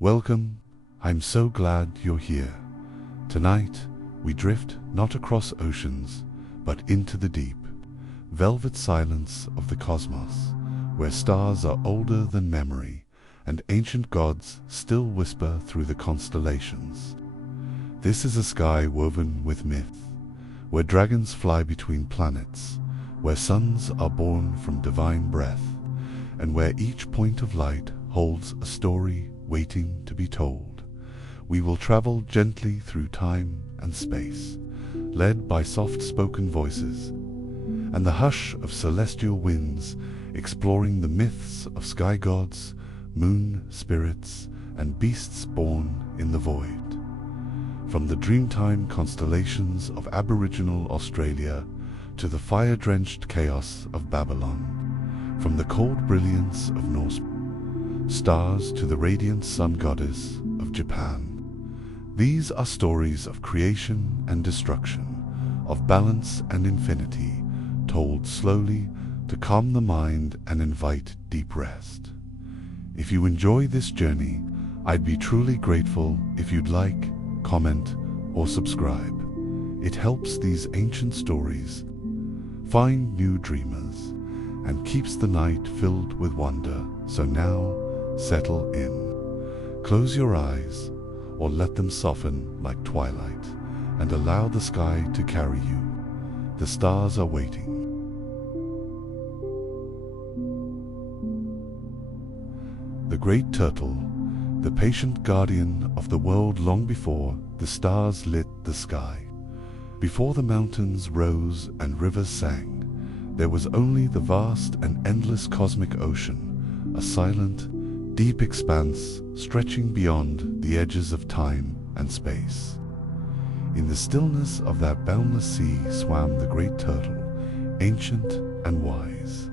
Welcome, I'm so glad you're here. Tonight, we drift not across oceans, but into the deep, velvet silence of the cosmos, where stars are older than memory, and ancient gods still whisper through the constellations. This is a sky woven with myth, where dragons fly between planets, where suns are born from divine breath, and where each point of light holds a story waiting to be told. We will travel gently through time and space, led by soft-spoken voices, and the hush of celestial winds, exploring the myths of sky gods, moon spirits, and beasts born in the void. From the dreamtime constellations of Aboriginal Australia to the fire-drenched chaos of Babylon, from the cold brilliance of Norse stars to the radiant sun goddess of Japan. These are stories of creation and destruction, of balance and infinity, told slowly to calm the mind and invite deep rest. If you enjoy this journey, I'd be truly grateful if you'd like, comment, or subscribe. It helps these ancient stories find new dreamers and keeps the night filled with wonder. So now, settle in. Close your eyes, or let them soften like twilight, and allow the sky to carry you. The stars are waiting. The great turtle, the patient guardian of the world long before the stars lit the sky. Before the mountains rose and rivers sang, there was only the vast and endless cosmic ocean, a silent, deep expanse stretching beyond the edges of time and space. In the stillness of that boundless sea swam the great turtle, ancient and wise,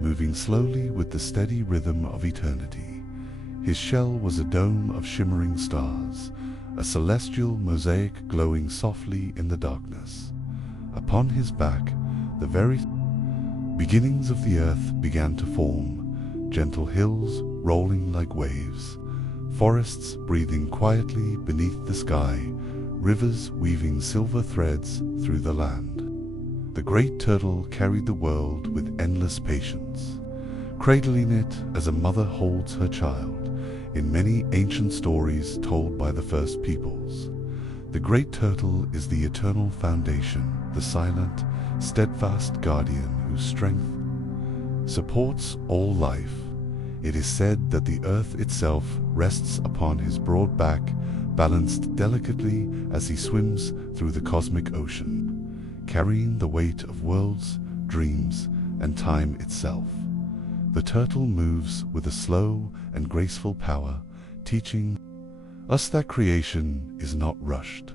moving slowly with the steady rhythm of eternity. His shell was a dome of shimmering stars, a celestial mosaic glowing softly in the darkness. Upon his back, the very beginnings of the earth began to form, gentle hills rolling like waves, forests breathing quietly beneath the sky, rivers weaving silver threads through the land. The great turtle carried the world with endless patience, cradling it as a mother holds her child. In many ancient stories told by the first peoples, the great turtle is the eternal foundation, the silent, steadfast guardian whose strength supports all life. It is said that the earth itself rests upon his broad back, balanced delicately as he swims through the cosmic ocean, carrying the weight of worlds, dreams, and time itself. The turtle moves with a slow and graceful power, teaching us that creation is not rushed.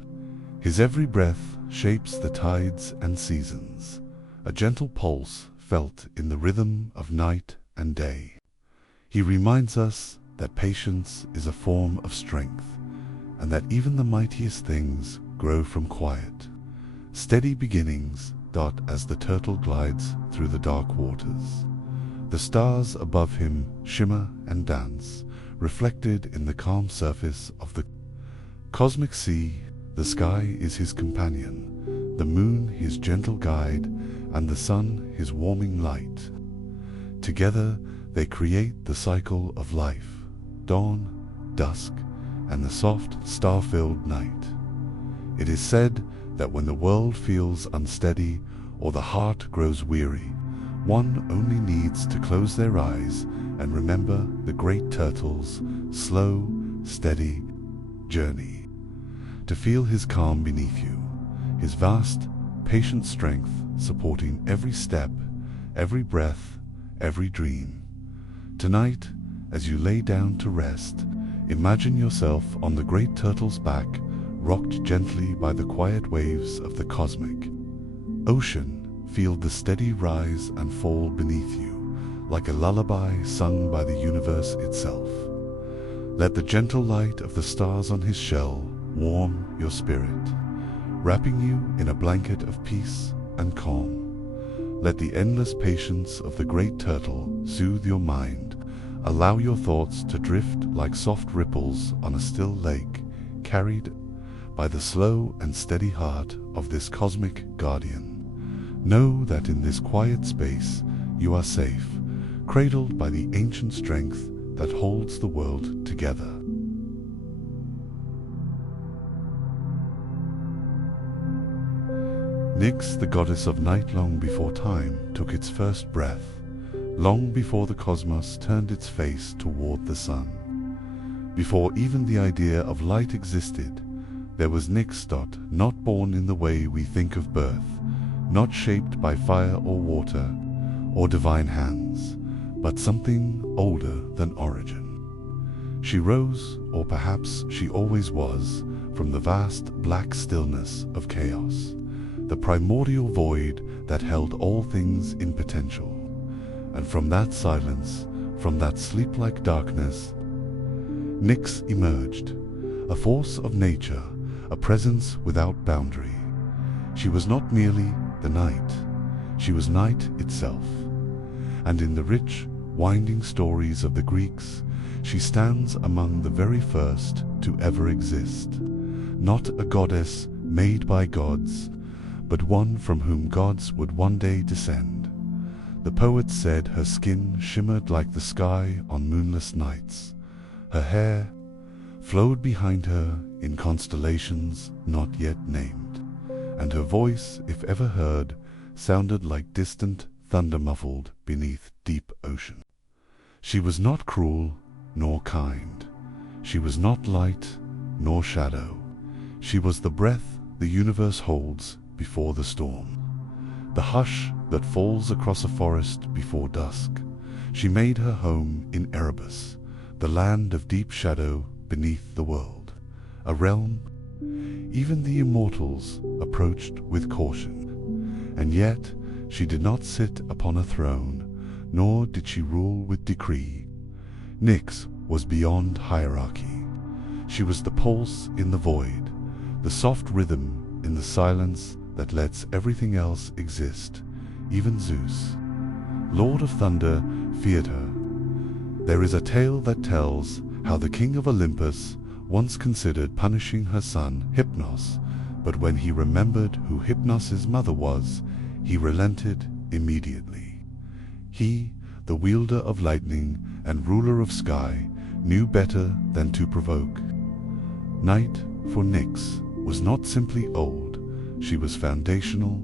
His every breath shapes the tides and seasons, a gentle pulse felt in the rhythm of night and day. He reminds us that patience is a form of strength, and that even the mightiest things grow from quiet, steady beginnings. As the turtle glides through the dark waters, the stars above him shimmer and dance, reflected in the calm surface of the cosmic sea. The sky is his companion, the moon his gentle guide, and the sun his warming light. Together they create the cycle of life, dawn, dusk, and the soft, star-filled night. It is said that when the world feels unsteady or the heart grows weary, one only needs to close their eyes and remember the great turtle's slow, steady journey, to feel his calm beneath you, his vast, patient strength supporting every step, every breath, every dream. Tonight, as you lay down to rest, imagine yourself on the great turtle's back, rocked gently by the quiet waves of the cosmic ocean. Feel the steady rise and fall beneath you, like a lullaby sung by the universe itself. Let the gentle light of the stars on his shell warm your spirit, wrapping you in a blanket of peace and calm. Let the endless patience of the great turtle soothe your mind, Allow your thoughts to drift like soft ripples on a still lake, carried by the slow and steady heart of this cosmic guardian. Know that in this quiet space you are safe, cradled by the ancient strength that holds the world together. Nyx, the goddess of night, long before time took its first breath, long before the cosmos turned its face toward the sun. Before even the idea of light existed, there was Nyx, not born in the way we think of birth, not shaped by fire or water or divine hands, but something older than origin. She rose, or perhaps she always was, from the vast black stillness of chaos, the primordial void that held all things in potential. And from that silence, from that sleep-like darkness, Nyx emerged, a force of nature, a presence without boundary. She was not merely the night, she was night itself. And in the rich, winding stories of the Greeks, she stands among the very first to ever exist, not a goddess made by gods, but one from whom gods would one day descend. The poets said her skin shimmered like the sky on moonless nights. Her hair flowed behind her in constellations not yet named, and her voice, if ever heard, sounded like distant thunder muffled beneath deep ocean. She was not cruel nor kind. She was not light nor shadow. She was the breath the universe holds before the storm, the hush that falls across a forest before dusk. She made her home in Erebus, the land of deep shadow beneath the world, a realm even the immortals approached with caution. And yet she did not sit upon a throne, nor did she rule with decree. Nyx was beyond hierarchy. She was the pulse in the void, the soft rhythm in the silence that lets everything else exist. Even Zeus, Lord of Thunder, feared her. There is a tale that tells how the king of Olympus once considered punishing her son Hypnos, but when he remembered who Hypnos's mother was, he relented immediately. He, the wielder of lightning and ruler of sky, knew better than to provoke. Night, for Nyx, was not simply old. She was foundational.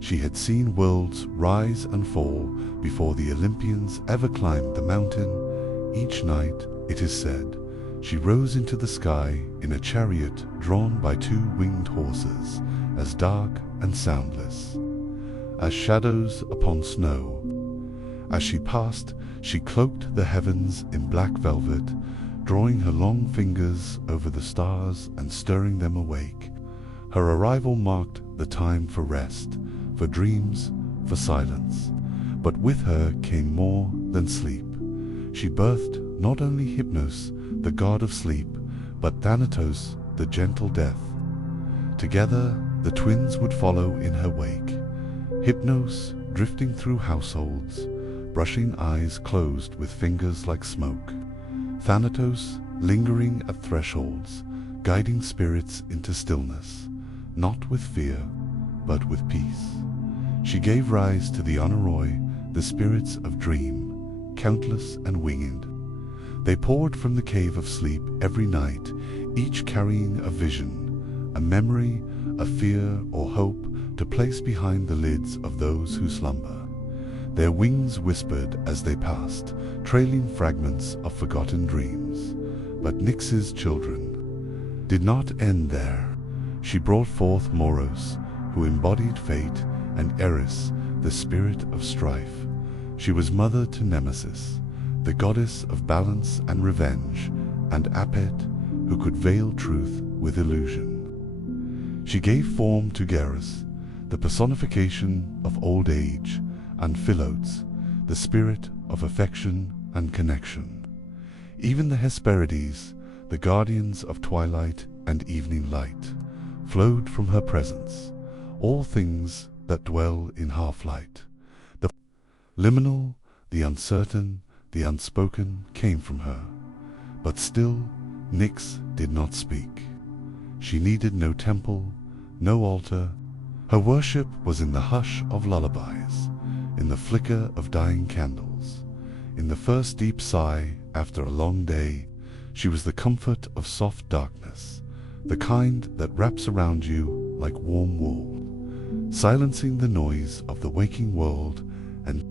She had seen worlds rise and fall before the Olympians ever climbed the mountain. Each night, it is said, she rose into the sky in a chariot drawn by two winged horses, as dark and soundless as shadows upon snow. As she passed, she cloaked the heavens in black velvet, drawing her long fingers over the stars and stirring them awake. Her arrival marked the time for rest, for dreams, for silence. But with her came more than sleep. She birthed not only Hypnos, the god of sleep, but Thanatos, the gentle death. Together, the twins would follow in her wake. Hypnos, drifting through households, brushing eyes closed with fingers like smoke. Thanatos, lingering at thresholds, guiding spirits into stillness, not with fear, but with peace. She gave rise to the Honoroi, the spirits of dream, countless and winged. They poured from the cave of sleep every night, each carrying a vision, a memory, a fear or hope to place behind the lids of those who slumber. Their wings whispered as they passed, trailing fragments of forgotten dreams. But Nyx's children did not end there. She brought forth Moros, who embodied fate, and Eris, the spirit of strife. She was mother to Nemesis, the goddess of balance and revenge, and Apet, who could veil truth with illusion. She gave form to Geras, the personification of old age, and Philotes, the spirit of affection and connection. Even the Hesperides, the guardians of twilight and evening light, flowed from her presence, all things that dwell in half-light. The liminal, the uncertain, the unspoken came from her. But still, Nyx did not speak. She needed no temple, no altar. Her worship was in the hush of lullabies, in the flicker of dying candles, in the first deep sigh after a long day. She was the comfort of soft darkness, the kind that wraps around you like warm wool, silencing the noise of the waking world. And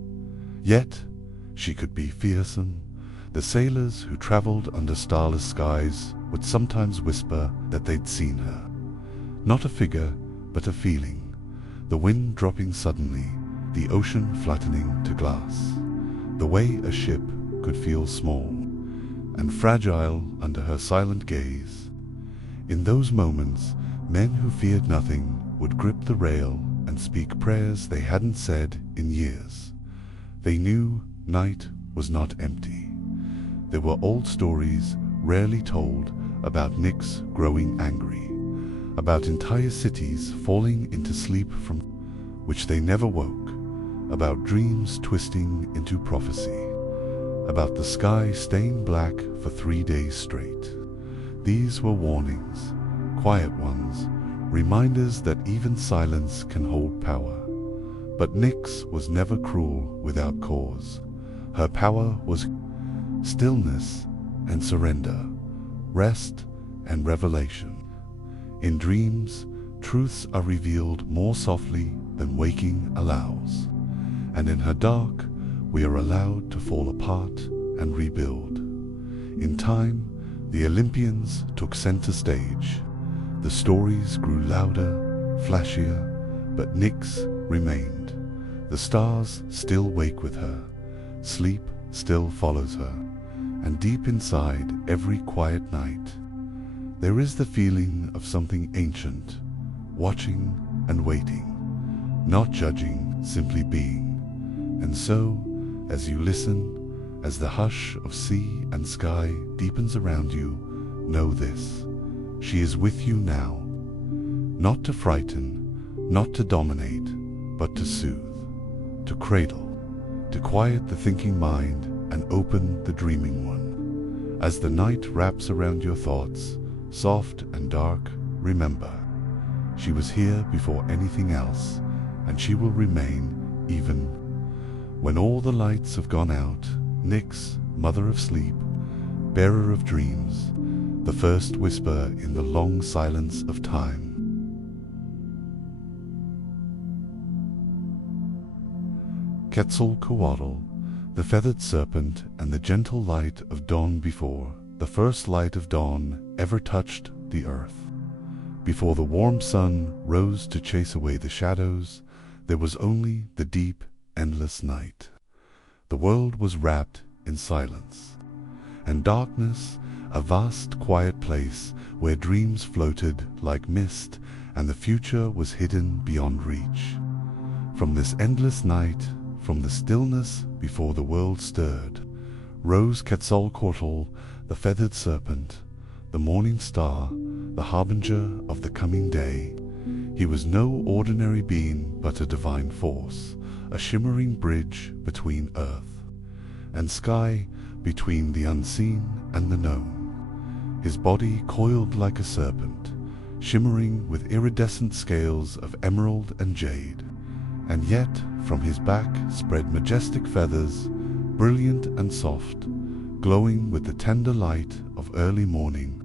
yet she could be fearsome. The sailors who traveled under starless skies would sometimes whisper that they'd seen her. Not a figure, but a feeling. The wind dropping suddenly, the ocean flattening to glass. The way a ship could feel small and fragile under her silent gaze. In those moments, men who feared nothing would grip the rail and speak prayers they hadn't said in years. They knew night was not empty. There were old stories, rarely told, about Nyx growing angry, about entire cities falling into sleep from which they never woke, about dreams twisting into prophecy, about the sky staying black for 3 days straight. These were warnings, quiet ones, reminders that even silence can hold power. But Nyx was never cruel without cause. Her power was stillness and surrender, rest and revelation. In dreams, truths are revealed more softly than waking allows, and in her dark, we are allowed to fall apart and rebuild. In time, the Olympians took center stage. The stories grew louder, flashier, but Nyx remained. The stars still wake with her, sleep still follows her, and deep inside every quiet night, there is the feeling of something ancient, watching and waiting, not judging, simply being. And so, as you listen, as the hush of sea and sky deepens around you, know this: she is with you now, not to frighten, not to dominate, but to soothe, to cradle, to quiet the thinking mind and open the dreaming one. As the night wraps around your thoughts, soft and dark, remember, she was here before anything else, and she will remain even when all the lights have gone out. Nyx, mother of sleep, bearer of dreams, the first whisper in the long silence of time. Quetzalcoatl, the feathered serpent and the gentle light of dawn before the first light of dawn ever touched the earth. Before the warm sun rose to chase away the shadows, there was only the deep, endless night. The world was wrapped in silence, and darkness, a vast quiet place where dreams floated like mist and the future was hidden beyond reach. From this endless night, from the stillness before the world stirred, rose Quetzalcoatl, the feathered serpent, the morning star, the harbinger of the coming day. He was no ordinary being but a divine force, a shimmering bridge between earth and sky, between the unseen and the known. His body coiled like a serpent, shimmering with iridescent scales of emerald and jade, and yet from his back spread majestic feathers, brilliant and soft, glowing with the tender light of early morning.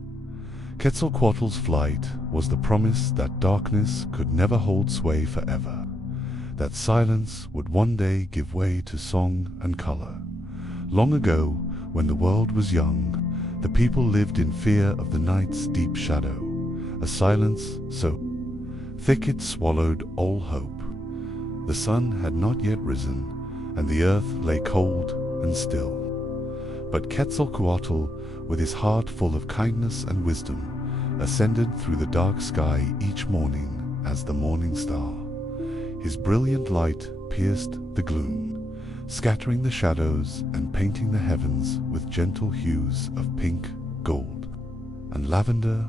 Quetzalcoatl's flight was the promise that darkness could never hold sway forever, that silence would one day give way to song and color. Long ago, when the world was young, the people lived in fear of the night's deep shadow, a silence so thick it swallowed all hope. The sun had not yet risen, and the earth lay cold and still. But Quetzalcoatl, with his heart full of kindness and wisdom, ascended through the dark sky each morning as the morning star. His brilliant light pierced the gloom, scattering the shadows and painting the heavens with gentle hues of pink, gold, and lavender.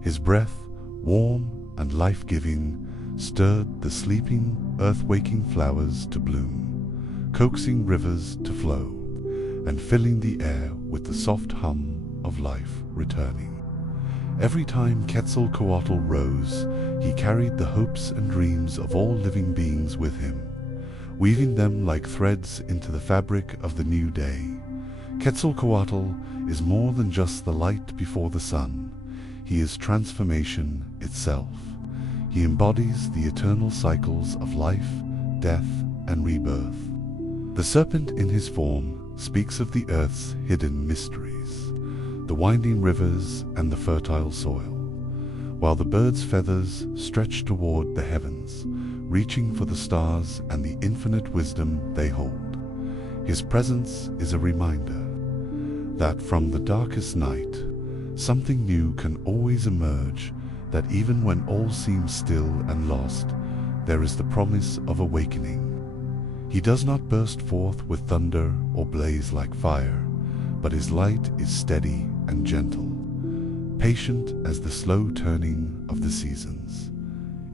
His breath, warm and life-giving, stirred the sleeping, earth-waking flowers to bloom, coaxing rivers to flow, and filling the air with the soft hum of life returning. Every time Quetzalcoatl rose, he carried the hopes and dreams of all living beings with him, weaving them like threads into the fabric of the new day. Quetzalcoatl is more than just the light before the sun. He is transformation itself. He embodies the eternal cycles of life, death, and rebirth. The serpent in his form speaks of the earth's hidden mysteries, the winding rivers and the fertile soil, while the bird's feathers stretch toward the heavens, reaching for the stars and the infinite wisdom they hold. His presence is a reminder that from the darkest night, something new can always emerge, that even when all seems still and lost, there is the promise of awakening. He does not burst forth with thunder or blaze like fire, but his light is steady and gentle, patient as the slow turning of the seasons.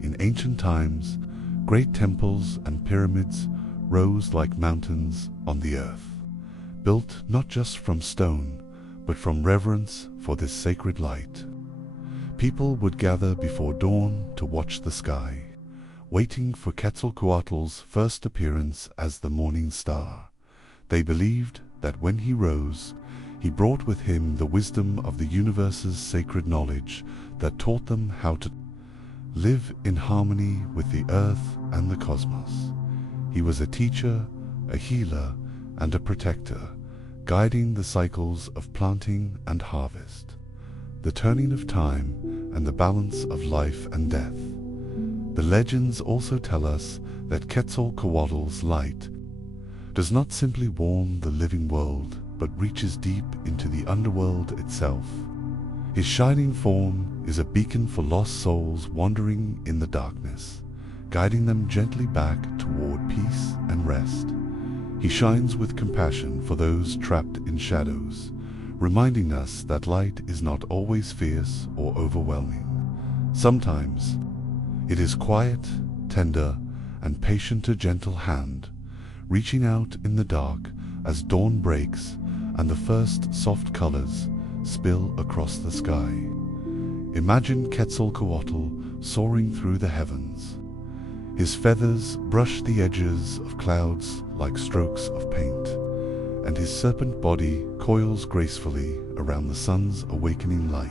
In ancient times, great temples and pyramids rose like mountains on the earth, built not just from stone, but from reverence for this sacred light. People would gather before dawn to watch the sky, waiting for Quetzalcoatl's first appearance as the morning star. They believed that when he rose, he brought with him the wisdom of the universe's sacred knowledge that taught them how to live in harmony with the earth and the cosmos. He was a teacher, a healer, and a protector, guiding the cycles of planting and harvest, the turning of time, and the balance of life and death. The legends also tell us that Quetzalcoatl's light does not simply warm the living world, but reaches deep into the underworld itself. His shining form is a beacon for lost souls wandering in the darkness, guiding them gently back toward peace and rest. He shines with compassion for those trapped in shadows, reminding us that light is not always fierce or overwhelming. Sometimes it is quiet, tender, and patient, a gentle hand, reaching out in the dark as dawn breaks and the first soft colors spill across the sky. Imagine Quetzalcoatl soaring through the heavens. His feathers brush the edges of clouds like strokes of paint, and his serpent body coils gracefully around the sun's awakening light.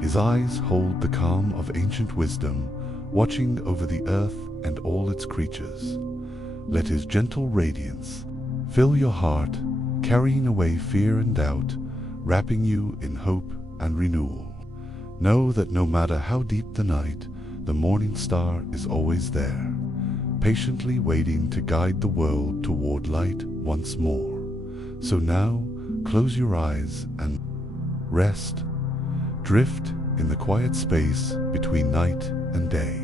His eyes hold the calm of ancient wisdom, watching over the earth and all its creatures. Let his gentle radiance fill your heart, carrying away fear and doubt, wrapping you in hope and renewal. Know that no matter how deep the night, the morning star is always there, patiently waiting to guide the world toward light once more. So now, close your eyes and rest. Drift in the quiet space between night and day.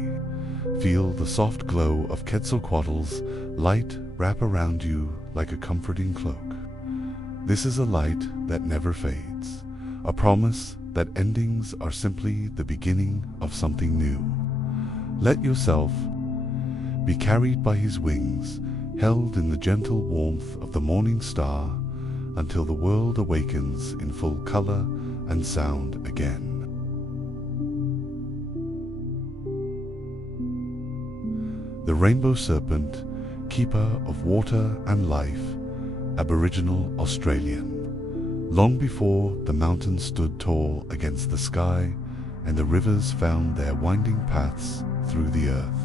Feel the soft glow of Quetzalcoatl's light wrap around you like a comforting cloak. This is a light that never fades, a promise that endings are simply the beginning of something new. Let yourself be carried by his wings, held in the gentle warmth of the morning star, until the world awakens in full color and sound again. The rainbow serpent, keeper of water and life, Aboriginal Australian. Long before the mountains stood tall against the sky and the rivers found their winding paths through the earth.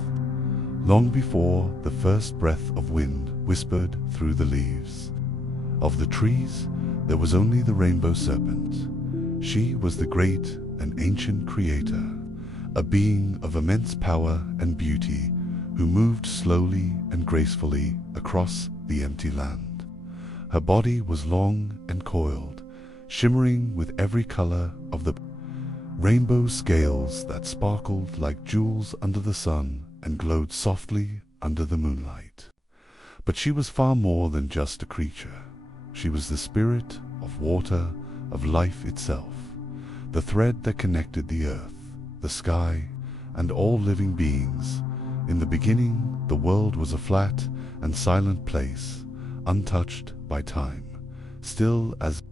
Long before the first breath of wind whispered through the leaves. Of the trees, there was only the rainbow serpent. She was the great and ancient creator, a being of immense power and beauty, who moved slowly and gracefully across the empty land. Her body was long and coiled, shimmering with every color of the rainbow, scales that sparkled like jewels under the sun and glowed softly under the moonlight. But she was far more than just a creature. She was the spirit of water, of life itself, the thread that connected the earth, the sky, and all living beings. In the beginning, the world was a flat and silent place, untouched by time. still as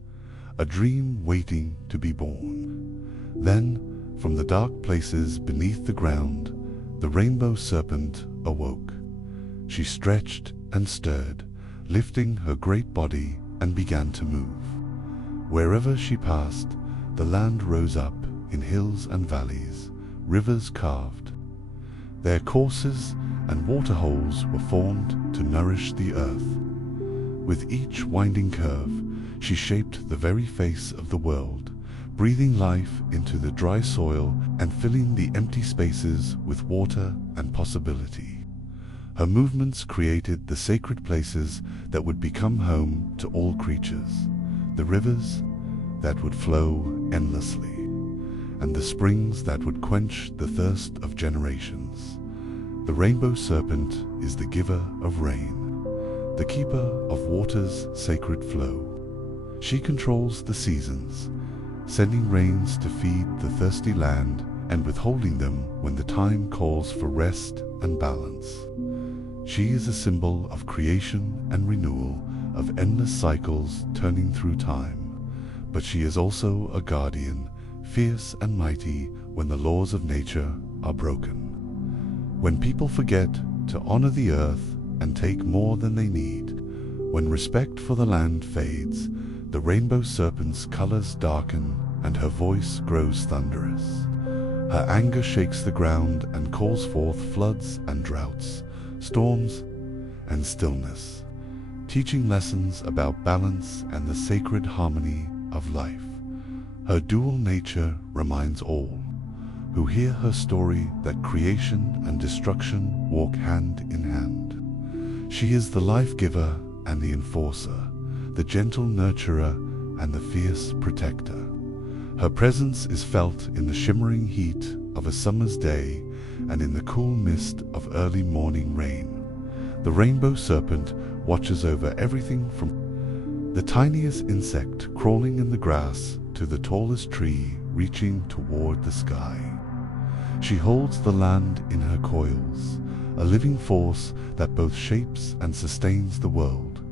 a dream waiting to be born. Then, from the dark places beneath the ground, the rainbow serpent awoke. She stretched and stirred, lifting her great body, and began to move. Wherever she passed, the land rose up in hills and valleys, rivers carved. Their courses and waterholes were formed to nourish the earth. With each winding curve, she shaped the very face of the world, breathing life into the dry soil and filling the empty spaces with water and possibility. Her movements created the sacred places that would become home to all creatures, the rivers that would flow endlessly, and the springs that would quench the thirst of generations. The rainbow serpent is the giver of rain, the keeper of water's sacred flow. She controls the seasons, sending rains to feed the thirsty land and withholding them when the time calls for rest and balance. She is a symbol of creation and renewal, of endless cycles turning through time. But she is also a guardian, fierce and mighty when the laws of nature are broken. When people forget to honor the earth and take more than they need, when respect for the land fades, the rainbow serpent's colors darken and her voice grows thunderous. Her anger shakes the ground and calls forth floods and droughts, storms and stillness, teaching lessons about balance and the sacred harmony of life. Her dual nature reminds all who hear her story that creation and destruction walk hand in hand. She is the life giver and the enforcer, the gentle nurturer and the fierce protector. Her presence is felt in the shimmering heat of a summer's day and in the cool mist of early morning rain. The rainbow serpent watches over everything from the tiniest insect crawling in the grass to the tallest tree reaching toward the sky. She holds the land in her coils, a living force that both shapes and sustains the world.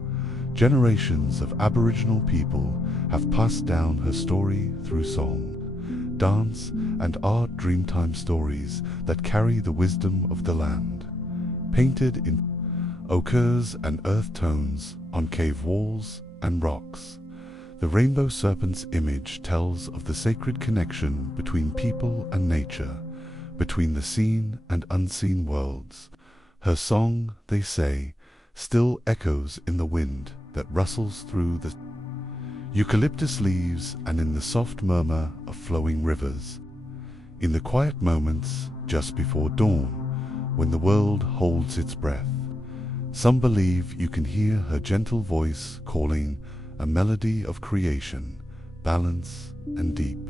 Generations of Aboriginal people have passed down her story through song, dance, and art, dreamtime stories that carry the wisdom of the land. Painted in ochres and earth tones on cave walls and rocks, the rainbow serpent's image tells of the sacred connection between people and nature, between the seen and unseen worlds. Her song, they say, still echoes in the wind that rustles through the eucalyptus leaves and in the soft murmur of flowing rivers. In the quiet moments just before dawn, when the world holds its breath, some believe you can hear her gentle voice calling a melody of creation, balance, and deep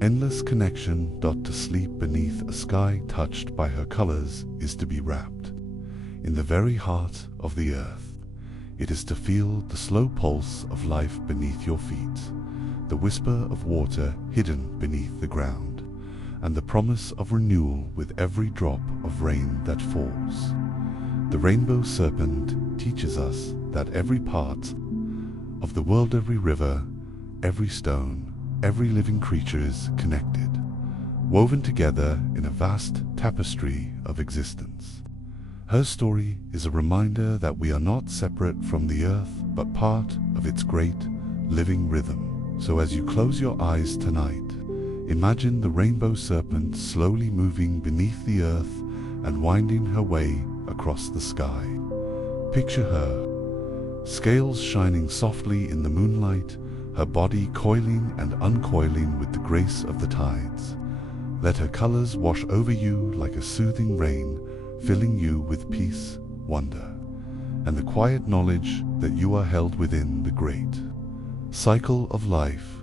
endless connection. To sleep beneath a sky touched by her colors is to be wrapped in the very heart of the earth. It is to feel the slow pulse of life beneath your feet, the whisper of water hidden beneath the ground, and the promise of renewal with every drop of rain that falls. The rainbow serpent teaches us that every part of the world, every river, every stone, every living creature is connected, woven together in a vast tapestry of existence. Her story is a reminder that we are not separate from the earth, but part of its great living rhythm. So as you close your eyes tonight, imagine the rainbow serpent slowly moving beneath the earth and winding her way across the sky. Picture her, scales shining softly in the moonlight, her body coiling and uncoiling with the grace of the tides. Let her colors wash over you like a soothing rain, filling you with peace, wonder, and the quiet knowledge that you are held within the great cycle of life.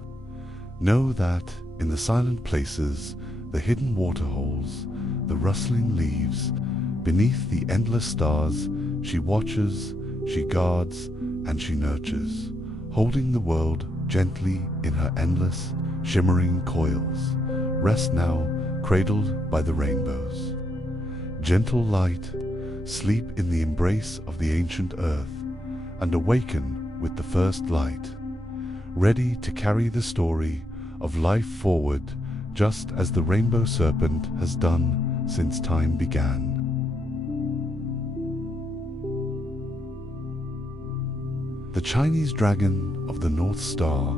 Know that in the silent places, the hidden waterholes, the rustling leaves, beneath the endless stars, she watches, she guards, and she nurtures, holding the world gently in her endless, shimmering coils. Rest now, cradled by the rainbows. Gentle light, sleep in the embrace of the ancient earth, and awaken with the first light, ready to carry the story of life forward, just as the rainbow serpent has done since time began. The Chinese dragon of the North Star,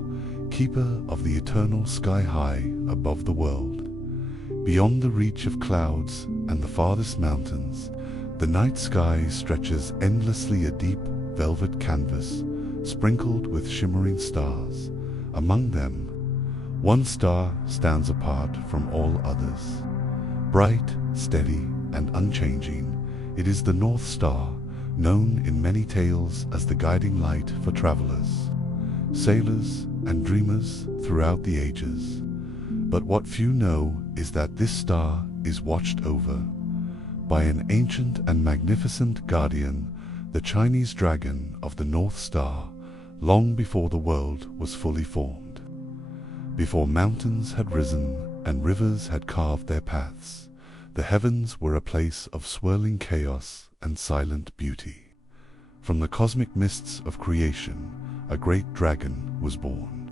keeper of the eternal sky high above the world. Beyond the reach of clouds and the farthest mountains, the night sky stretches endlessly, a deep velvet canvas sprinkled with shimmering stars. Among them, one star stands apart from all others. Bright, steady, and unchanging, it is the North Star, known in many tales as the guiding light for travelers, sailors, and dreamers throughout the ages. But what few know is that this star is watched over by an ancient and magnificent guardian, the Chinese dragon of the North Star, long before the world was fully formed. Before mountains had risen and rivers had carved their paths, the heavens were a place of swirling chaos and silent beauty. From the cosmic mists of creation, a great dragon was born.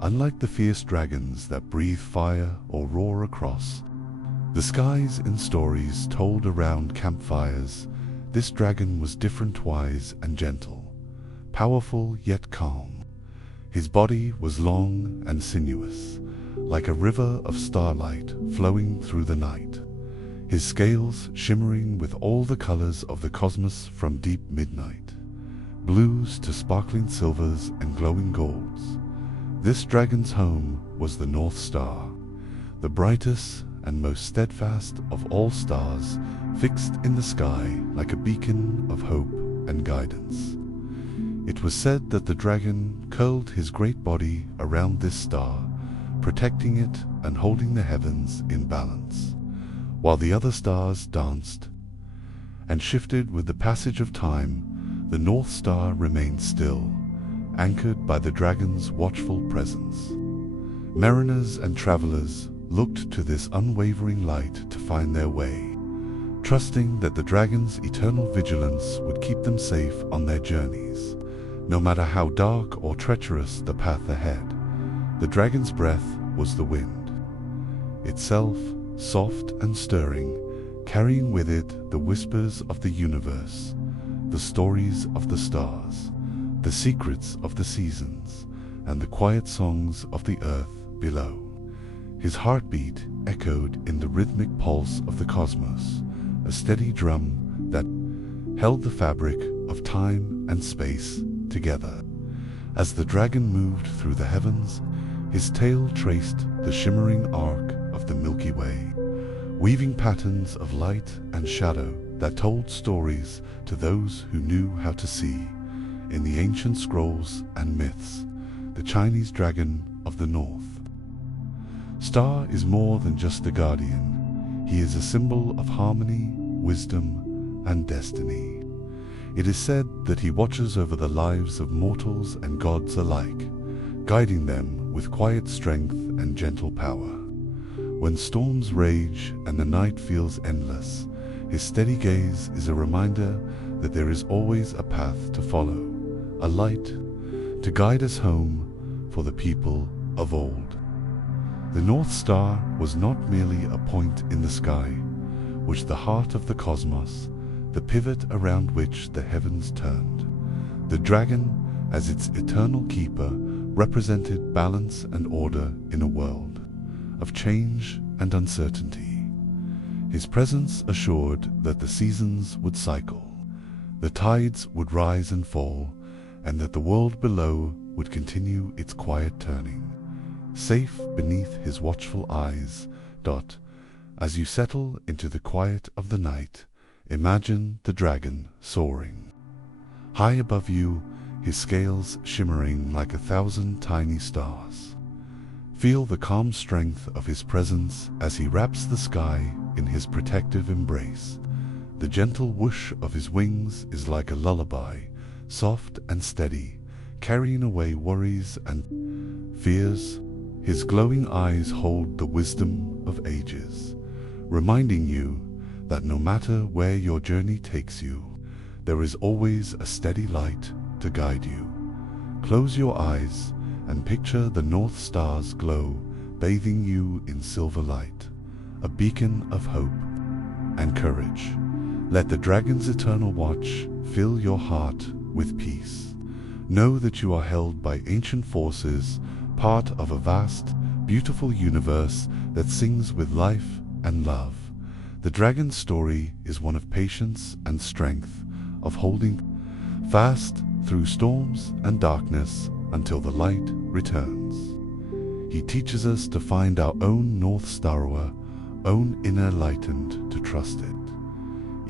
Unlike the fierce dragons that breathe fire or roar across the skies in stories told around campfires, this dragon was different, wise and gentle, powerful yet calm. His body was long and sinuous, like a river of starlight flowing through the night, his scales shimmering with all the colors of the cosmos, from deep midnight blues to sparkling silvers and glowing golds. This dragon's home was the North Star, the brightest and most steadfast of all stars, fixed in the sky like a beacon of hope and guidance. It was said that the dragon curled his great body around this star, protecting it and holding the heavens in balance, while the other stars danced and shifted with the passage of time. The North Star remained still, anchored by the dragon's watchful presence. Mariners and travelers looked to this unwavering light to find their way, trusting that the dragon's eternal vigilance would keep them safe on their journeys. No matter how dark or treacherous the path ahead, the dragon's breath was the wind, itself soft and stirring, carrying with it the whispers of the universe, the stories of the stars, the secrets of the seasons, and the quiet songs of the earth below. His heartbeat echoed in the rhythmic pulse of the cosmos, a steady drum that held the fabric of time and space together. As the dragon moved through the heavens, his tail traced the shimmering arc of the Milky Way, weaving patterns of light and shadow that told stories to those who knew how to see. In the ancient scrolls and myths, the Chinese dragon of the North Star is more than just a guardian. He is a symbol of harmony, wisdom, and destiny. It is said that he watches over the lives of mortals and gods alike, guiding them with quiet strength and gentle power. When storms rage and the night feels endless, his steady gaze is a reminder that there is always a path to follow, a light to guide us home for the people of old. The North Star was not merely a point in the sky, which the heart of the cosmos, the pivot around which the heavens turned. The dragon, as its eternal keeper, represented balance and order in a world of change and uncertainty. His presence assured that the seasons would cycle, the tides would rise and fall, and that the world below would continue its quiet turning. Safe beneath his watchful eyes, as you settle into the quiet of the night, imagine the dragon soaring high above you, his scales shimmering like 1,000 tiny stars. Feel the calm strength of his presence as he wraps the sky in his protective embrace. The gentle whoosh of his wings is like a lullaby, soft and steady, carrying away worries and fears. His glowing eyes hold the wisdom of ages, reminding you that no matter where your journey takes you, there is always a steady light to guide you. Close your eyes and picture the North Star's glow bathing you in silver light, a beacon of hope and courage. Let the dragon's eternal watch fill your heart with peace. Know that you are held by ancient forces, part of a vast, beautiful universe that sings with life and love. The dragon's story is one of patience and strength, of holding fast through storms and darkness until the light returns. He teaches us to find our own North Star, our own inner light, and to trust it,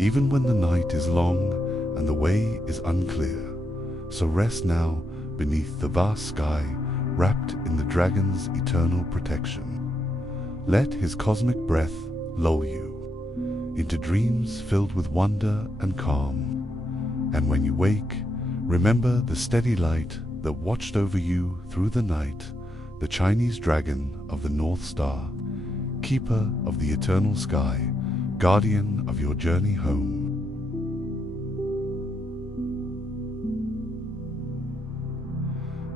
even when the night is long and the way is unclear. So rest now beneath the vast sky, wrapped in the dragon's eternal protection. Let his cosmic breath lull you into dreams filled with wonder and calm. And when you wake, remember the steady light that watched over you through the night, the Chinese dragon of the North Star, keeper of the eternal sky, guardian of your journey home.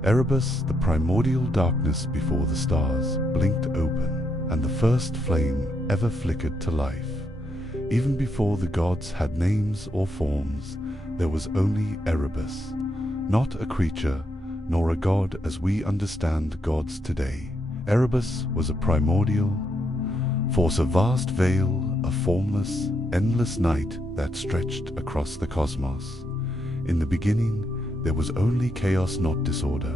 Erebus, the primordial darkness before the stars blinked open, and the first flame ever flickered to life. Even before the gods had names or forms, there was only Erebus, not a creature, nor a god as we understand gods today. Erebus was a primordial force, a vast veil, a formless, endless night that stretched across the cosmos. In the beginning, there was only chaos, not disorder,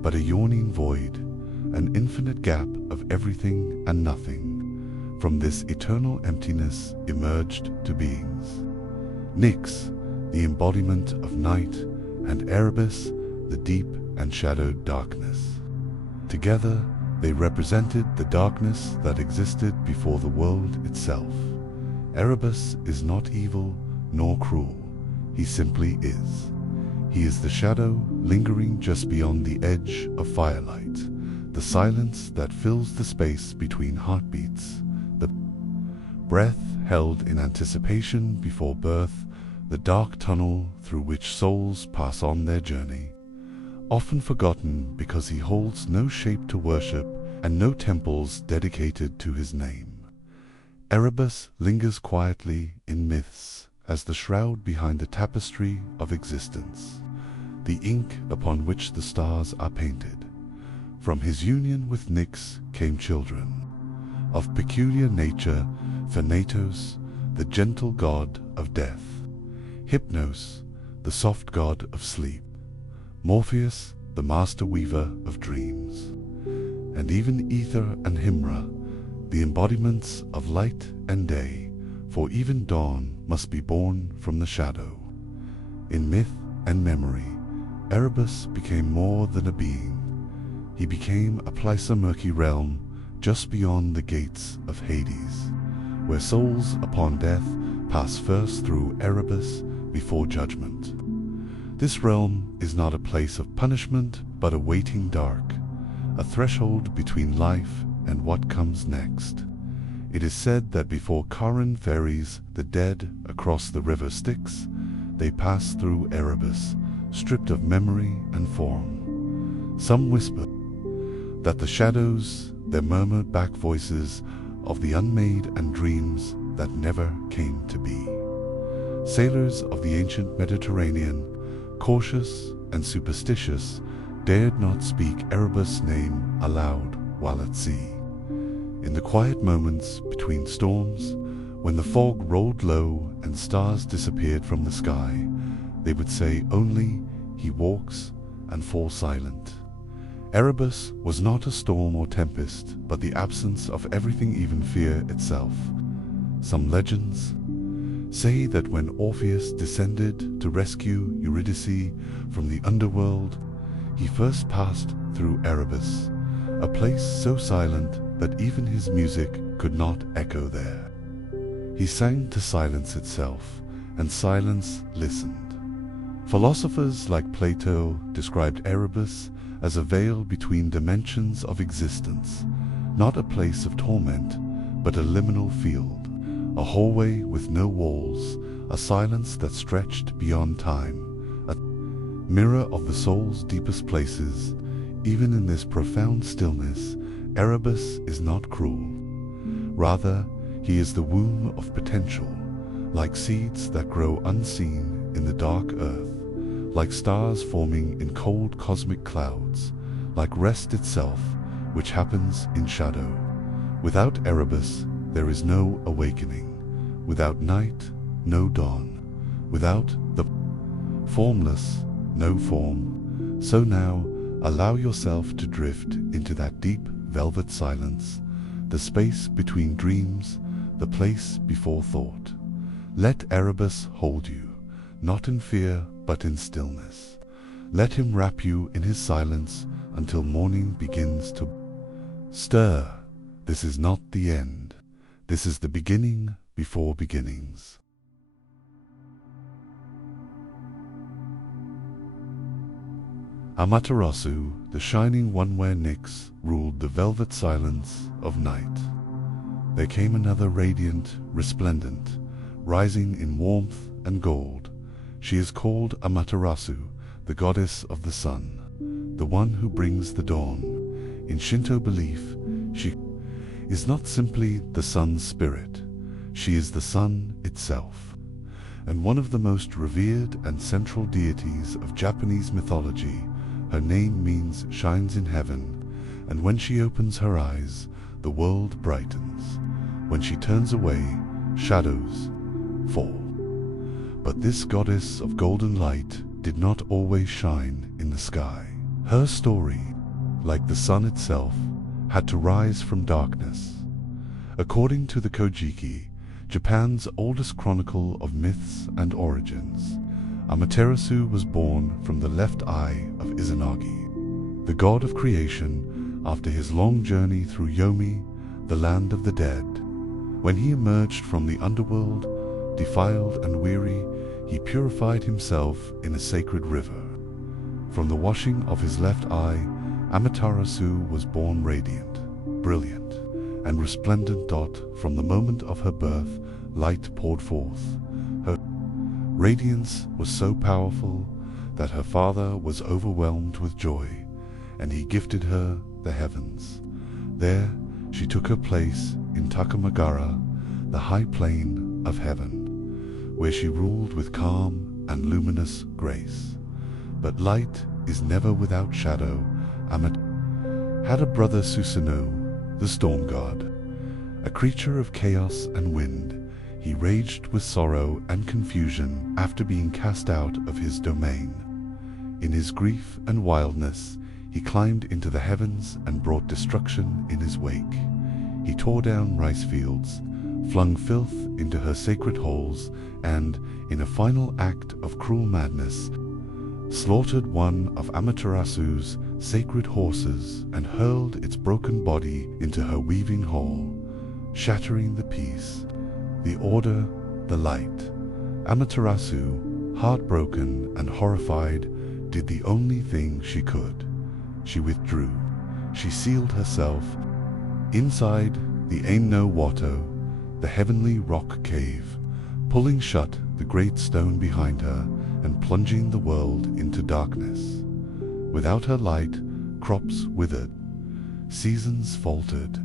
but a yawning void, an infinite gap of everything and nothing. From this eternal emptiness emerged two beings: Nyx, the embodiment of night, and Erebus, the deep and shadowed darkness. Together, they represented the darkness that existed before the world itself. Erebus is not evil nor cruel, he simply is. He is the shadow lingering just beyond the edge of firelight, the silence that fills the space between heartbeats, the breath held in anticipation before birth, the dark tunnel through which souls pass on their journey. Often forgotten because he holds no shape to worship and no temples dedicated to his name. Erebus lingers quietly in myths as the shroud behind the tapestry of existence, the ink upon which the stars are painted. From his union with Nyx came children of peculiar nature: Thanatos, the gentle god of death; Hypnos, the soft god of sleep; Morpheus, the master weaver of dreams; and even Ether and Himra, the embodiments of light and day, for even dawn must be born from the shadow. In myth and memory, Erebus became more than a being. He became a place, a murky realm just beyond the gates of Hades, where souls upon death pass first through Erebus before judgment. This realm is not a place of punishment, but a waiting dark, a threshold between life and what comes next. It is said that before Charon ferries the dead across the river Styx, they pass through Erebus, stripped of memory and form. Some whisper that the shadows, their murmured back voices of the unmade and dreams that never came to be. Sailors of the ancient Mediterranean, cautious and superstitious, dared not speak Erebus' name aloud while at sea. In the quiet moments between storms, when the fog rolled low and stars disappeared from the sky, they would say only, "He walks," and fall silent. Erebus was not a storm or tempest, but the absence of everything, even fear itself. Some legends say that when Orpheus descended to rescue Eurydice from the underworld, he first passed through Erebus, a place so silent that even his music could not echo there. He sang to silence itself, and silence listened. Philosophers like Plato described Erebus as a veil between dimensions of existence, not a place of torment, but a liminal field, a hallway with no walls, a silence that stretched beyond time, a Mirror of the soul's deepest places, even in this profound stillness, Erebus is not cruel. Rather, he is the womb of potential, like seeds that grow unseen in the dark earth, like stars forming in cold cosmic clouds, like rest itself, which happens in shadow. Without Erebus, there is no awakening. Without night, no dawn. Without the formless, no form. So now, allow yourself to drift into that deep velvet silence, the space between dreams, the place before thought. Let Erebus hold you, not in fear but in stillness. Let him wrap you in his silence until morning begins to stir. This is not the end. This is the beginning before beginnings. Amaterasu, the shining one where Nyx ruled the velvet silence of night. There came another radiant, resplendent, rising in warmth and gold. She is called Amaterasu, the goddess of the sun, the one who brings the dawn. In Shinto belief, she is not simply the sun's spirit. She is the sun itself, and one of the most revered and central deities of Japanese mythology. Her name means shines in heaven, and when she opens her eyes, the world brightens. When she turns away, shadows fall. But this goddess of golden light did not always shine in the sky. Her story, like the sun itself, had to rise from darkness. According to the Kojiki, Japan's oldest chronicle of myths and origins, Amaterasu was born from the left eye of Izanagi, the god of creation, after his long journey through Yomi, the land of the dead. When he emerged from the underworld, defiled and weary, he purified himself in a sacred river. From the washing of his left eye, Amaterasu was born radiant, brilliant, and resplendent. From the moment of her birth, light poured forth. Her radiance was so powerful that her father was overwhelmed with joy, and he gifted her the heavens. There she took her place in Takamagara, the high plane of heaven, where she ruled with calm and luminous grace. But light is never without shadow. Amat had a brother, Susanoo, the storm god, a creature of chaos and wind. He raged with sorrow and confusion after being cast out of his domain. In his grief and wildness, he climbed into the heavens and brought destruction in his wake. He tore down rice fields, flung filth into her sacred halls, and, in a final act of cruel madness, slaughtered one of Amaterasu's sacred horses and hurled its broken body into her weaving hall, shattering the peace, the order, the light. Amaterasu, heartbroken and horrified, did the only thing she could. She withdrew. She sealed herself inside the Ain-no Wato, the heavenly rock cave, pulling shut the great stone behind her and plunging the world into darkness. Without her light, crops withered, seasons faltered,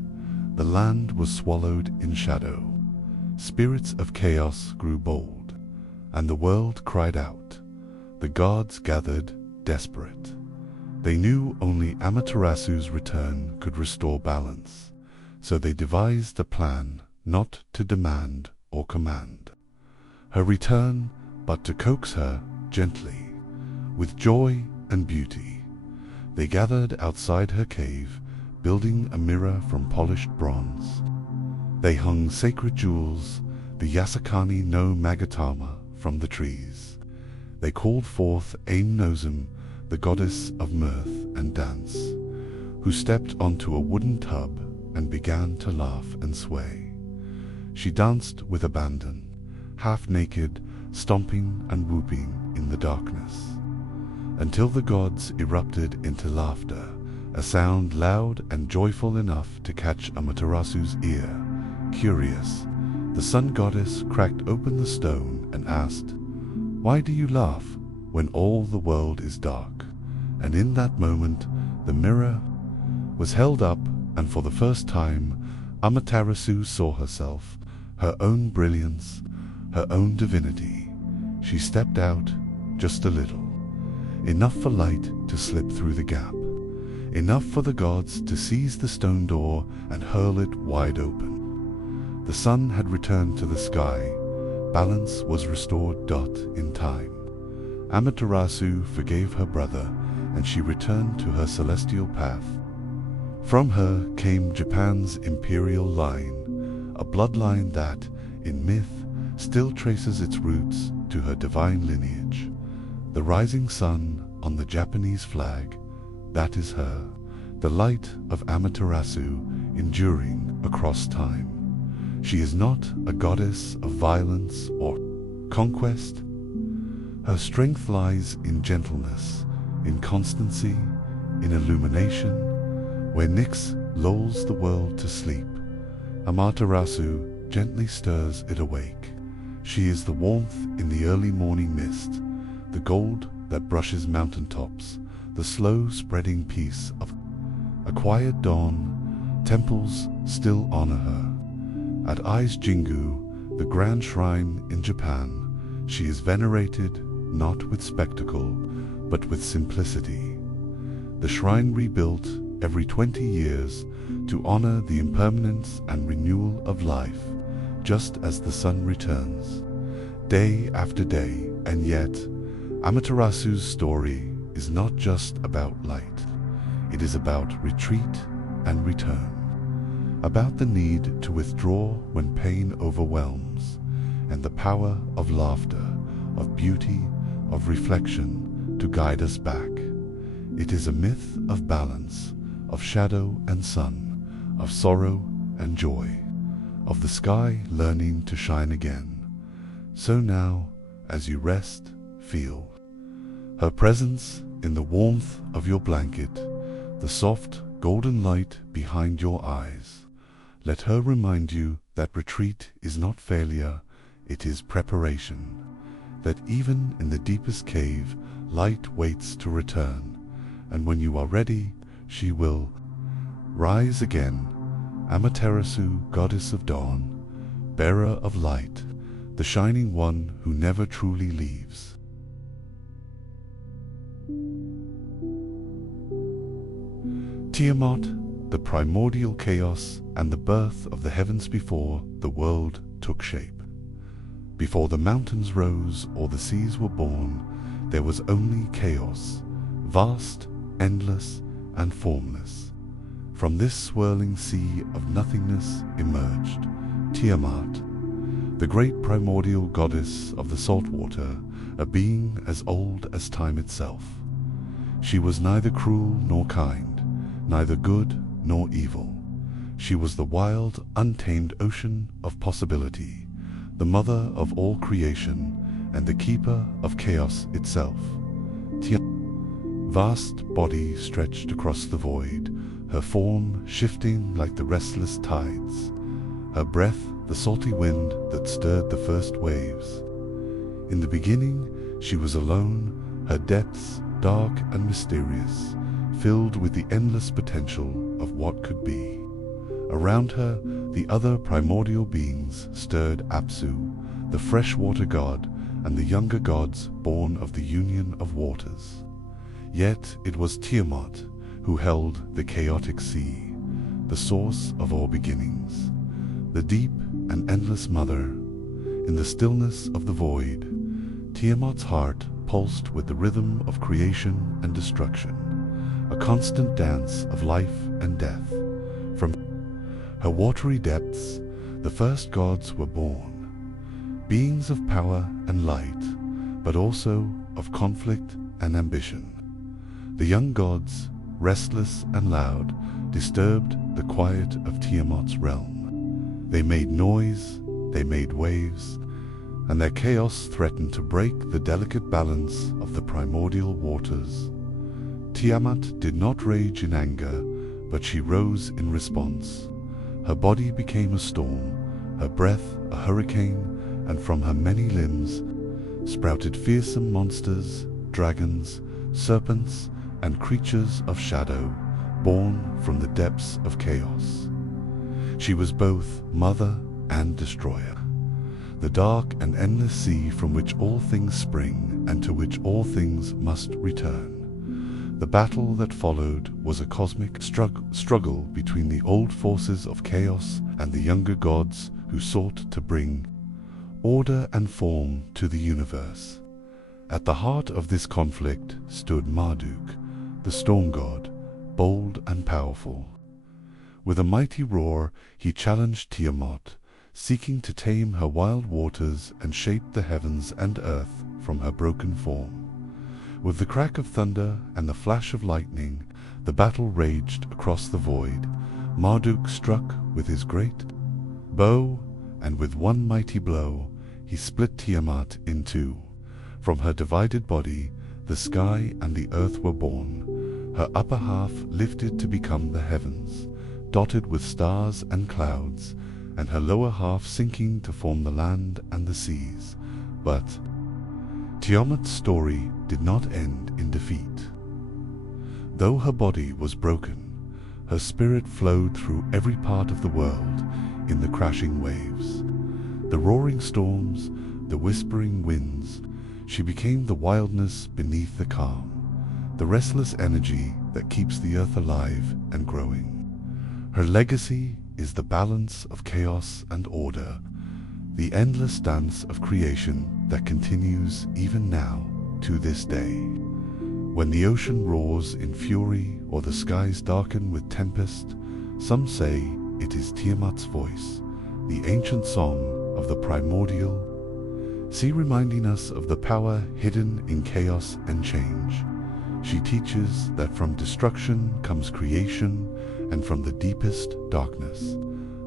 the land was swallowed in shadow. Spirits of chaos grew bold, and the world cried out. The gods gathered, desperate. They knew only Amaterasu's return could restore balance, so they devised a plan not to demand or command her return, but to coax her gently, with joy and beauty. They gathered outside her cave, building a mirror from polished bronze. They hung sacred jewels, the Yasakani no Magatama, from the trees. They called forth Ain-no, the goddess of mirth and dance, who stepped onto a wooden tub and began to laugh and sway. She danced with abandon, half naked, stomping and whooping in the darkness, until the gods erupted into laughter, a sound loud and joyful enough to catch Amaterasu's ear. Curious, the sun goddess cracked open the stone and asked, "Why do you laugh? when all the world is dark. And in that moment, the mirror was held up, and for the first time, Amaterasu saw herself, her own brilliance, her own divinity. She stepped out just a little, enough for light to slip through the gap, enough for the gods to seize the stone door and hurl it wide open. The sun had returned to the sky, balance was restored. In time, Amaterasu forgave her brother, and she returned to her celestial path. From her came Japan's imperial line, a bloodline that, in myth, still traces its roots to her divine lineage. The rising sun on the Japanese flag, that is her, the light of Amaterasu enduring across time. She is not a goddess of violence or conquest. Her strength lies in gentleness, in constancy, in illumination. Where Nyx lulls the world to sleep, Amaterasu gently stirs it awake. She is the warmth in the early morning mist, the gold that brushes mountaintops, the slow spreading peace of a quiet dawn. Temples still honor her. At Ise Jingu, the grand shrine in Japan, she is venerated not with spectacle, but with simplicity. The shrine rebuilt every 20 years to honor the impermanence and renewal of life, just as the sun returns, day after day. And yet, Amaterasu's story is not just about light. It is about retreat and return, about the need to withdraw when pain overwhelms, and the power of laughter, of beauty, of reflection to guide us back. It is a myth of balance, of shadow and sun, of sorrow and joy, of the sky learning to shine again. So now, as you rest, feel her presence in the warmth of your blanket, the soft golden light behind your eyes. Let her remind you that retreat is not failure, it is preparation. That even in the deepest cave, light waits to return, and when you are ready, she will rise again. Amaterasu, goddess of dawn, bearer of light, the shining one who never truly leaves. Tiamat, the primordial chaos and the birth of the heavens before the world took shape. Before the mountains rose or the seas were born, there was only chaos, vast, endless, and formless. From this swirling sea of nothingness emerged Tiamat, the great primordial goddess of the salt water, a being as old as time itself. She was neither cruel nor kind, neither good nor evil. She was the wild, untamed ocean of possibility, the mother of all creation and the keeper of chaos itself. Vast body stretched across the void, her form shifting like the restless tides, her breath the salty wind that stirred the first waves. In the beginning, she was alone, her depths dark and mysterious, filled with the endless potential of what could be. Around her, the other primordial beings stirred Apsu, the freshwater god, and the younger gods born of the union of waters. Yet it was Tiamat who held the chaotic sea, the source of all beginnings, the deep and endless mother. In the stillness of the void, Tiamat's heart pulsed with the rhythm of creation and destruction, a constant dance of life and death. From her watery depths, the first gods were born, beings of power and light, but also of conflict and ambition. The young gods, restless and loud, disturbed the quiet of Tiamat's realm. They made noise, they made waves, and their chaos threatened to break the delicate balance of the primordial waters. Tiamat did not rage in anger, but she rose in response. Her body became a storm, her breath a hurricane, and from her many limbs sprouted fearsome monsters, dragons, serpents, and creatures of shadow, born from the depths of chaos. She was both mother and destroyer, the dark and endless sea from which all things spring and to which all things must return. The battle that followed was a cosmic struggle between the old forces of chaos and the younger gods who sought to bring order and form to the universe. At the heart of this conflict stood Marduk, the storm god, bold and powerful. With a mighty roar, he challenged Tiamat, seeking to tame her wild waters and shape the heavens and earth from her broken form. With the crack of thunder and the flash of lightning, the battle raged across the void. Marduk struck with his great bow, and with one mighty blow, he split Tiamat in two. From her divided body, the sky and the earth were born. Her upper half lifted to become the heavens, dotted with stars and clouds, and her lower half sinking to form the land and the seas. But Tiamat's story did not end in defeat. Though her body was broken, her spirit flowed through every part of the world in the crashing waves, the roaring storms, the whispering winds. She became the wildness beneath the calm, the restless energy that keeps the earth alive and growing. Her legacy is the balance of chaos and order, the endless dance of creation that continues even now to this day. When the ocean roars in fury or the skies darken with tempest, some say it is Tiamat's voice, the ancient song of the primordial sea, reminding us of the power hidden in chaos and change. She teaches that from destruction comes creation, and from the deepest darkness,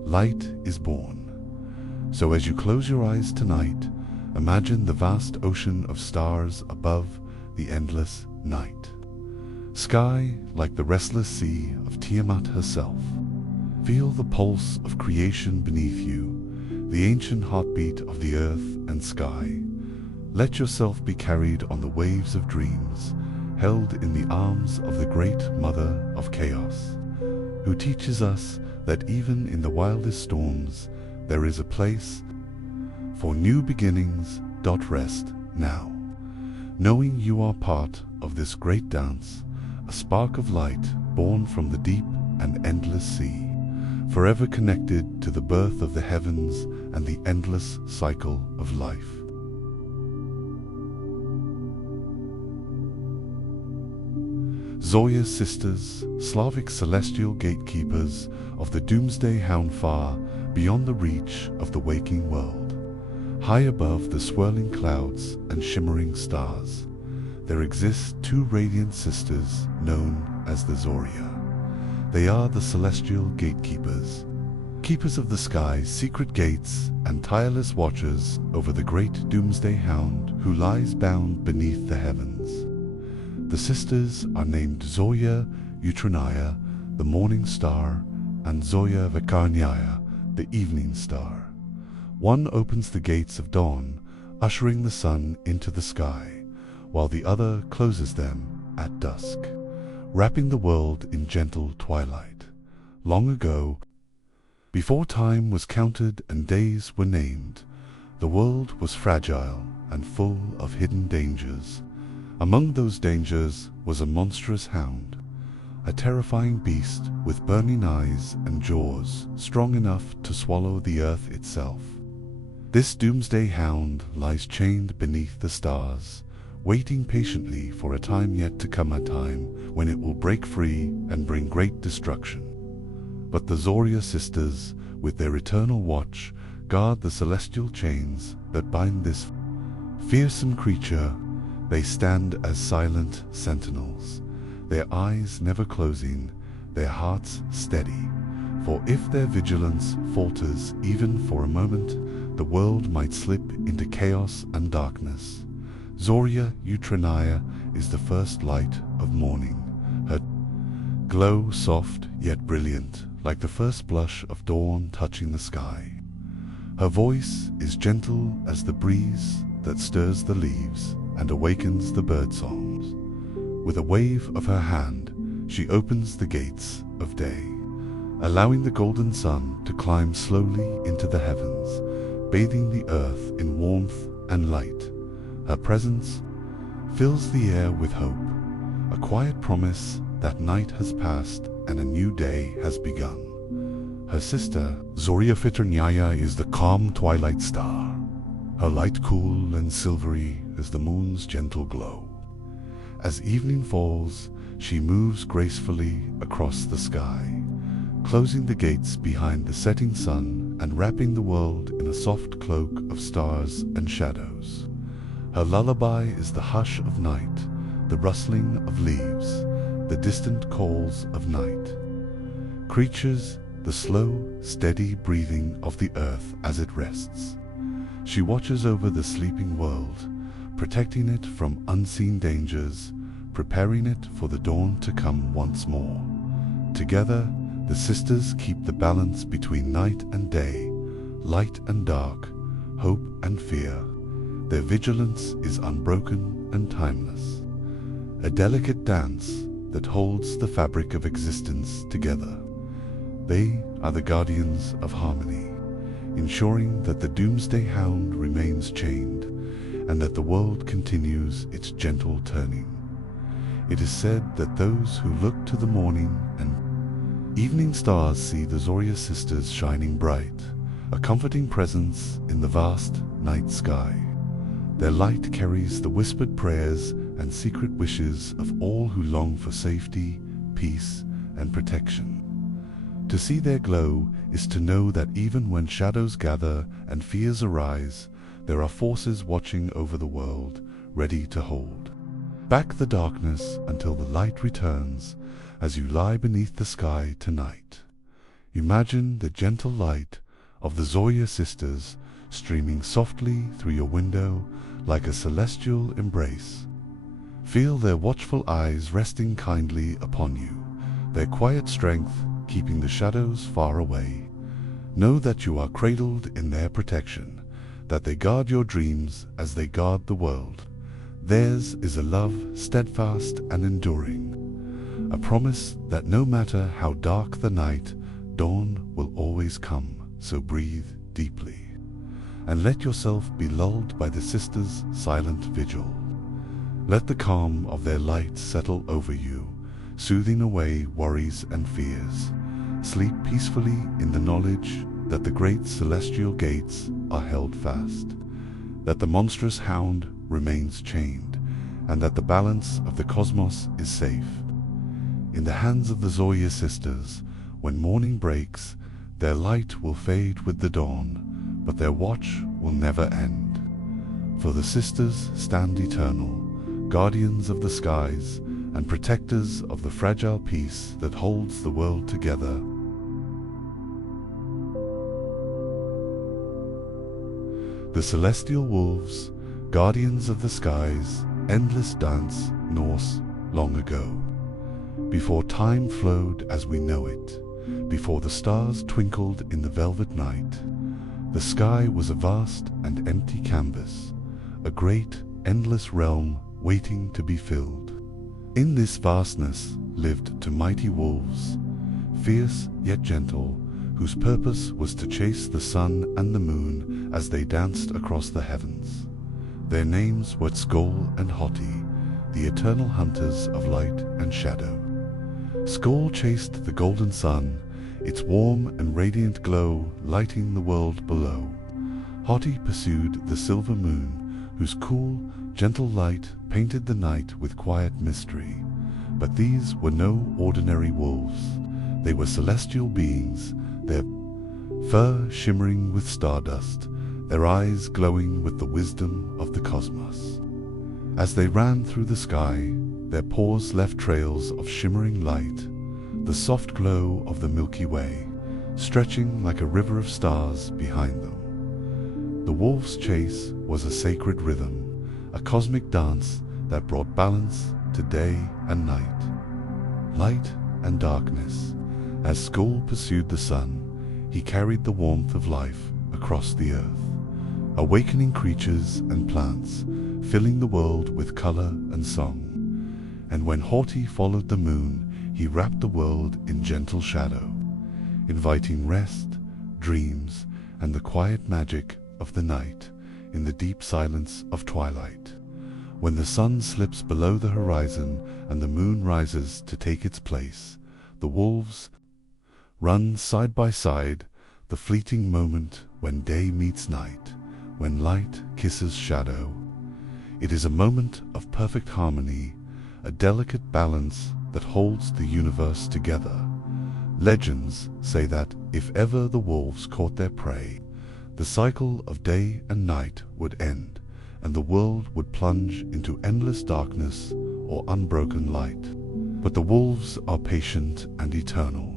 light is born. So as you close your eyes tonight, imagine the vast ocean of stars above the endless night. Sky like the restless sea of Tiamat herself. Feel the pulse of creation beneath you, the ancient heartbeat of the earth and sky. Let yourself be carried on the waves of dreams, held in the arms of the great Mother of Chaos, who teaches us that even in the wildest storms, there is a place for new beginnings. Rest now, knowing you are part of this great dance, a spark of light born from the deep and endless sea, forever connected to the birth of the heavens and the endless cycle of life. Zorya's sisters, Slavic celestial gatekeepers of the doomsday hound, far beyond the reach of the waking world. High above the swirling clouds and shimmering stars, there exist two radiant sisters known as the Zorya. They are the celestial gatekeepers, keepers of the sky's secret gates and tireless watchers over the great doomsday hound who lies bound beneath the heavens. The sisters are named Zorya Utranaya, the morning star, and Zorya Vekarnyaya, the evening star. One opens the gates of dawn, ushering the sun into the sky, while the other closes them at dusk, wrapping the world in gentle twilight. Long ago, before time was counted and days were named, the world was fragile and full of hidden dangers. Among those dangers was a monstrous hound, a terrifying beast with burning eyes and jaws strong enough to swallow the earth itself. This doomsday hound lies chained beneath the stars, waiting patiently for a time yet to come, a time when it will break free and bring great destruction. But the Zorya sisters, with their eternal watch, guard the celestial chains that bind this fearsome creature. They stand as silent sentinels, their eyes never closing, their hearts steady. For if their vigilance falters even for a moment, the world might slip into chaos and darkness. Zorya Utranaya is the first light of morning, her glow soft yet brilliant, like the first blush of dawn touching the sky. Her voice is gentle as the breeze that stirs the leaves, and awakens the birdsongs. With a wave of her hand, she opens the gates of day, allowing the golden sun to climb slowly into the heavens, bathing the earth in warmth and light. Her presence fills the air with hope, a quiet promise that night has passed and a new day has begun. Her sister, Zorya Fitrnyaya, is the calm twilight star, her light cool and silvery as the moon's gentle glow. As evening falls, she moves gracefully across the sky, closing the gates behind the setting sun and wrapping the world in a soft cloak of stars and shadows. Her lullaby is the hush of night, the rustling of leaves, the distant calls of night. Creatures, the slow, steady breathing of the earth as it rests. She watches over the sleeping world, protecting it from unseen dangers, preparing it for the dawn to come once more. Together, the sisters keep the balance between night and day, light and dark, hope and fear. Their vigilance is unbroken and timeless, a delicate dance that holds the fabric of existence together. They are the guardians of harmony, ensuring that the doomsday hound remains chained and that the world continues its gentle turning. It is said that those who look to the morning and evening stars see the Zorya sisters shining bright, a comforting presence in the vast night sky. Their light carries the whispered prayers and secret wishes of all who long for safety, peace, and protection. To see their glow is to know that even when shadows gather and fears arise, there are forces watching over the world, ready to hold back the darkness until the light returns. As you lie beneath the sky tonight, imagine the gentle light of the Zorya sisters streaming softly through your window like a celestial embrace. Feel their watchful eyes resting kindly upon you, their quiet strength keeping the shadows far away. Know that you are cradled in their protection, that they guard your dreams as they guard the world. Theirs is a love steadfast and enduring, a promise that no matter how dark the night, dawn will always come. So breathe deeply and let yourself be lulled by the sisters' silent vigil. Let the calm of their light settle over you, soothing away worries and fears. Sleep peacefully in the knowledge that the great celestial gates are held fast, that the monstrous hound remains chained, and that the balance of the cosmos is safe. In the hands of the Zorya sisters, when morning breaks, their light will fade with the dawn, but their watch will never end. For the sisters stand eternal, guardians of the skies, and protectors of the fragile peace that holds the world together. The celestial wolves, guardians of the skies, endless dance, Norse, long ago. Before time flowed as we know it, before the stars twinkled in the velvet night, the sky was a vast and empty canvas, a great, endless realm waiting to be filled. In this vastness lived two mighty wolves, fierce yet gentle, whose purpose was to chase the sun and the moon as they danced across the heavens. Their names were Skoll and Hoti, the eternal hunters of light and shadow. Skoll chased the golden sun, its warm and radiant glow lighting the world below. Hoti pursued the silver moon, whose cool, gentle light painted the night with quiet mystery. But these were no ordinary wolves. They were celestial beings, their fur shimmering with stardust, their eyes glowing with the wisdom of the cosmos. As they ran through the sky, their paws left trails of shimmering light, the soft glow of the Milky Way, stretching like a river of stars behind them. The wolf's chase was a sacred rhythm, a cosmic dance that brought balance to day and night, light and darkness. As Skoll pursued the sun, he carried the warmth of life across the earth, awakening creatures and plants, filling the world with color and song. And when Haughty followed the moon, he wrapped the world in gentle shadow, inviting rest, dreams, and the quiet magic of the night in the deep silence of twilight. When the sun slips below the horizon and the moon rises to take its place, the wolves run side by side, the fleeting moment when day meets night, when light kisses shadow. It is a moment of perfect harmony, a delicate balance that holds the universe together. Legends say that if ever the wolves caught their prey, the cycle of day and night would end, and the world would plunge into endless darkness or unbroken light. But the wolves are patient and eternal,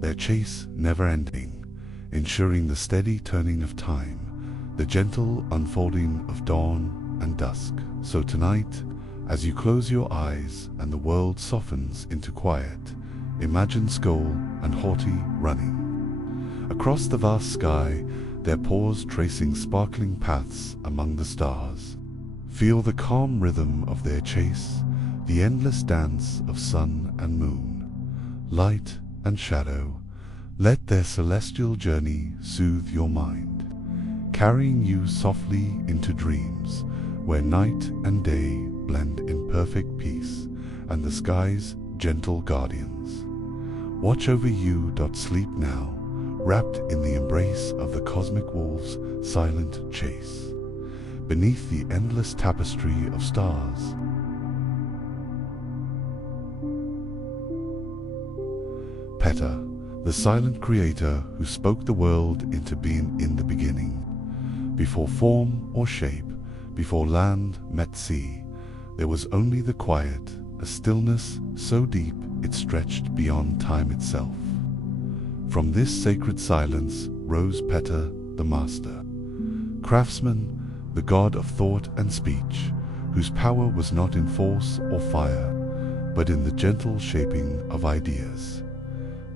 their chase never-ending, ensuring the steady turning of time, the gentle unfolding of dawn and dusk. So tonight, as you close your eyes and the world softens into quiet, imagine Skull and Haughty running across the vast sky, their paws tracing sparkling paths among the stars. Feel the calm rhythm of their chase, the endless dance of sun and moon, light and shadow. Let their celestial journey soothe your mind, carrying you softly into dreams where night and day blend in perfect peace, and the sky's gentle guardians watch over you. Sleep now, wrapped in the embrace of the cosmic wolves' silent chase, beneath the endless tapestry of stars. Peta, the silent creator who spoke the world into being in the beginning. Before form or shape, before land met sea, there was only the quiet, a stillness so deep it stretched beyond time itself. From this sacred silence rose Peta, the master, craftsman, the god of thought and speech, whose power was not in force or fire, but in the gentle shaping of ideas.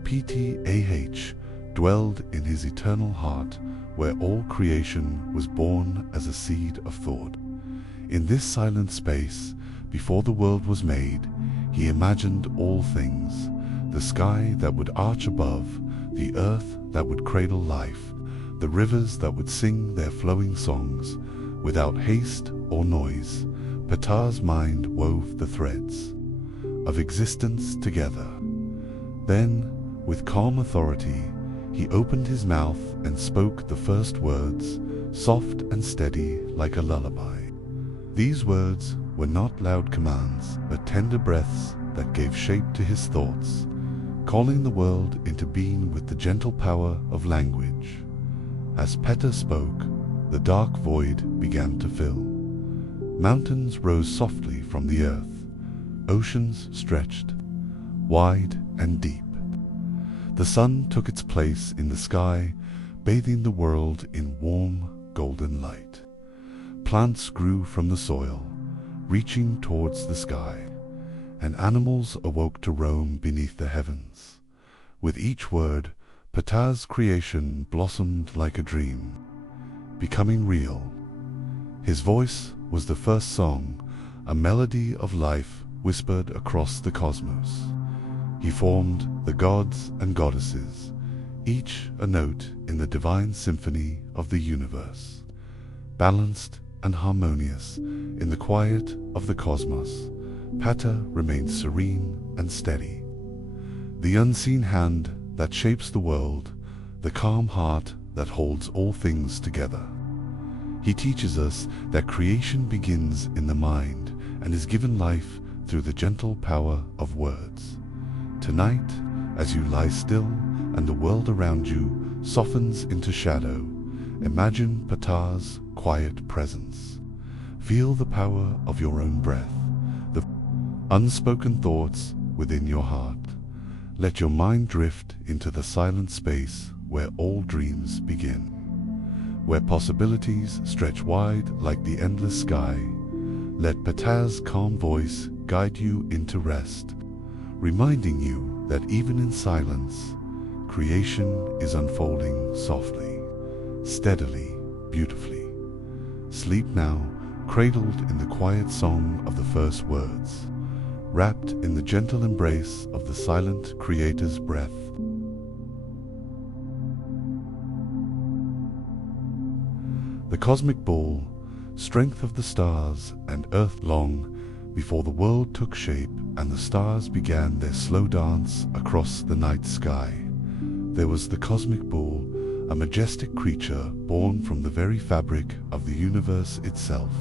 Ptah dwelled in his eternal heart, where all creation was born as a seed of thought. In this silent space, before the world was made, he imagined all things: the sky that would arch above, the earth that would cradle life, the rivers that would sing their flowing songs. Without haste or noise, Ptah's mind wove the threads of existence together. Then, with calm authority, he opened his mouth and spoke the first words, soft and steady like a lullaby. These words were not loud commands, but tender breaths that gave shape to his thoughts, calling the world into being with the gentle power of language. As Peta spoke, the dark void began to fill. Mountains rose softly from the earth, oceans stretched, wide and deep. The sun took its place in the sky, bathing the world in warm, golden light. Plants grew from the soil, reaching towards the sky, and animals awoke to roam beneath the heavens. With each word, Ptah's creation blossomed like a dream, becoming real. His voice was the first song, a melody of life whispered across the cosmos. He formed the gods and goddesses, each a note in the divine symphony of the universe. Balanced and harmonious in the quiet of the cosmos, Peta remained serene and steady. The unseen hand that shapes the world, the calm heart that holds all things together. He teaches us that creation begins in the mind and is given life through the gentle power of words. Tonight, as you lie still and the world around you softens into shadow, imagine Ptah's quiet presence. Feel the power of your own breath, the unspoken thoughts within your heart. Let your mind drift into the silent space where all dreams begin, where possibilities stretch wide like the endless sky. Let Ptah's calm voice guide you into rest, reminding you that even in silence, creation is unfolding softly, steadily, beautifully. Sleep now, cradled in the quiet song of the first words, wrapped in the gentle embrace of the silent Creator's breath. The cosmic bull, strength of the stars and earth long before the world took shape and the stars began their slow dance across the night sky. There was the cosmic bull, a majestic creature born from the very fabric of the universe itself.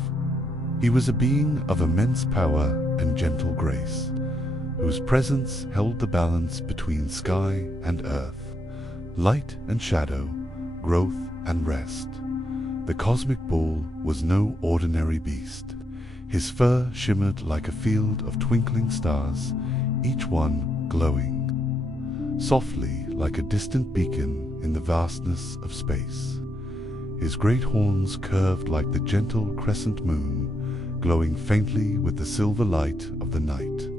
He was a being of immense power and gentle grace, whose presence held the balance between sky and earth, light and shadow, growth and rest. The cosmic bull was no ordinary beast. His fur shimmered like a field of twinkling stars, each one glowing softly like a distant beacon in the vastness of space. His great horns curved like the gentle crescent moon, glowing faintly with the silver light of the night.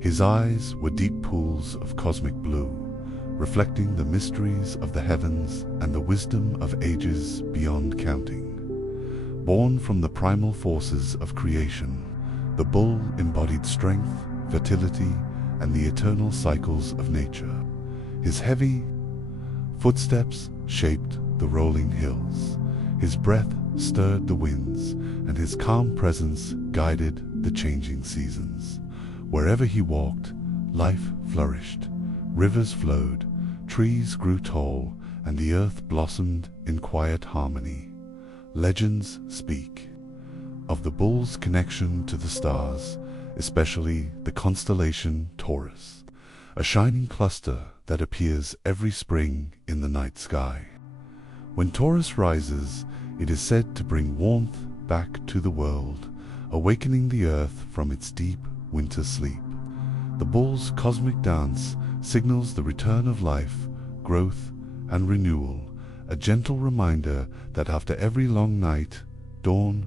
His eyes were deep pools of cosmic blue, reflecting the mysteries of the heavens and the wisdom of ages beyond counting. Born from the primal forces of creation, the bull embodied strength, fertility, and the eternal cycles of nature. His heavy footsteps shaped the rolling hills. His breath stirred the winds, and his calm presence guided the changing seasons. Wherever he walked, life flourished, rivers flowed, trees grew tall, and the earth blossomed in quiet harmony. Legends speak of the bull's connection to the stars, especially the constellation Taurus, a shining cluster that appears every spring in the night sky. When Taurus rises, it is said to bring warmth back to the world, awakening the earth from its deep winter sleep. The bull's cosmic dance signals the return of life, growth, and renewal, a gentle reminder that after every long night, dawn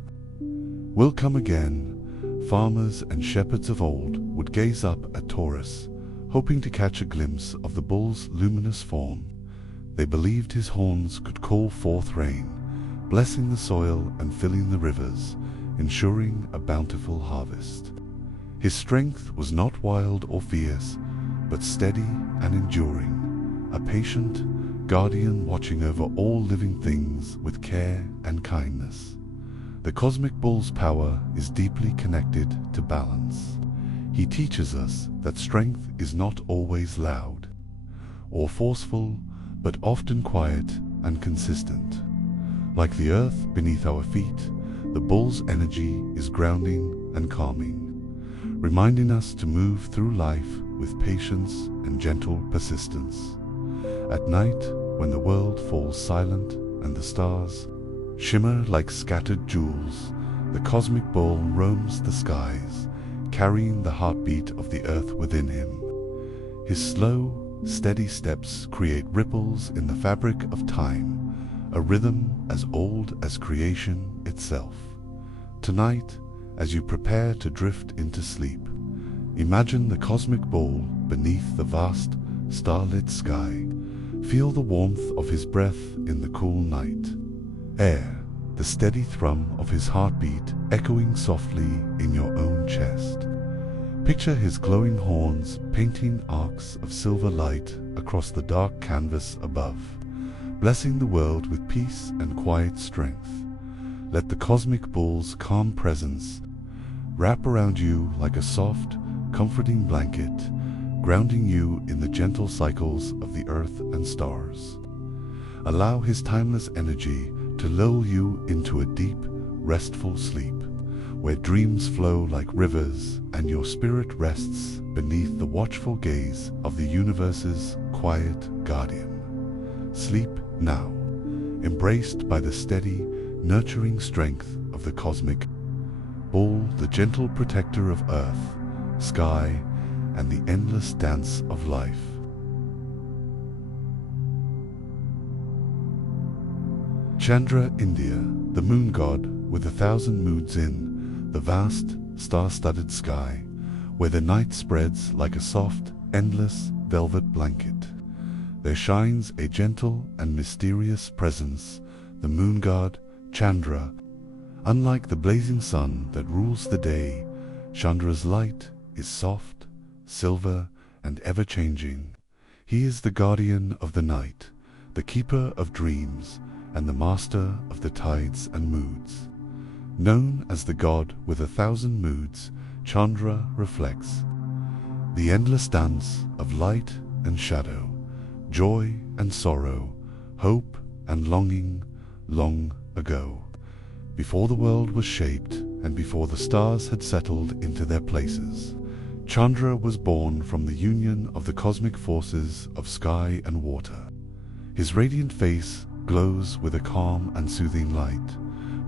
will come again. Farmers and shepherds of old would gaze up at Taurus, hoping to catch a glimpse of the bull's luminous form. They believed his horns could call forth rain, blessing the soil and filling the rivers, ensuring a bountiful harvest. His strength was not wild or fierce, but steady and enduring, a patient guardian watching over all living things with care and kindness. The cosmic bull's power is deeply connected to balance. He teaches us that strength is not always loud or forceful, but often quiet and consistent. Like the earth beneath our feet, the bull's energy is grounding and calming, reminding us to move through life with patience and gentle persistence. At night, when the world falls silent and the stars shimmer like scattered jewels, the cosmic bull roams the skies, carrying the heartbeat of the earth within him. His slow, steady steps create ripples in the fabric of time, a rhythm as old as creation itself. Tonight, as you prepare to drift into sleep, imagine the cosmic bull beneath the vast, starlit sky. Feel the warmth of his breath in the cool night air, the steady thrum of his heartbeat echoing softly in your own chest. Picture his glowing horns painting arcs of silver light across the dark canvas above, blessing the world with peace and quiet strength. Let the cosmic bull's calm presence wrap around you like a soft, comforting blanket, grounding you in the gentle cycles of the earth and stars. Allow his timeless energy to lull you into a deep, restful sleep, where dreams flow like rivers and your spirit rests beneath the watchful gaze of the universe's quiet guardian. Sleep now, embraced by the steady, nurturing strength of the cosmic bull, the gentle protector of earth, sky, and the endless dance of life. Chandra, India, the moon god with 1,000 moods in the vast, star-studded sky, where the night spreads like a soft, endless velvet blanket. There shines a gentle and mysterious presence, the moon god, Chandra, Unlike the blazing sun that rules the day, Chandra's light is soft, silver, and ever-changing. He is the guardian of the night, the keeper of dreams, and the master of the tides and moods. Known as the god with 1,000 moods, Chandra reflects the endless dance of light and shadow, joy and sorrow, hope and longing, long ago, before the world was shaped and before the stars had settled into their places. Chandra was born from the union of the cosmic forces of sky and water. His radiant face glows with a calm and soothing light,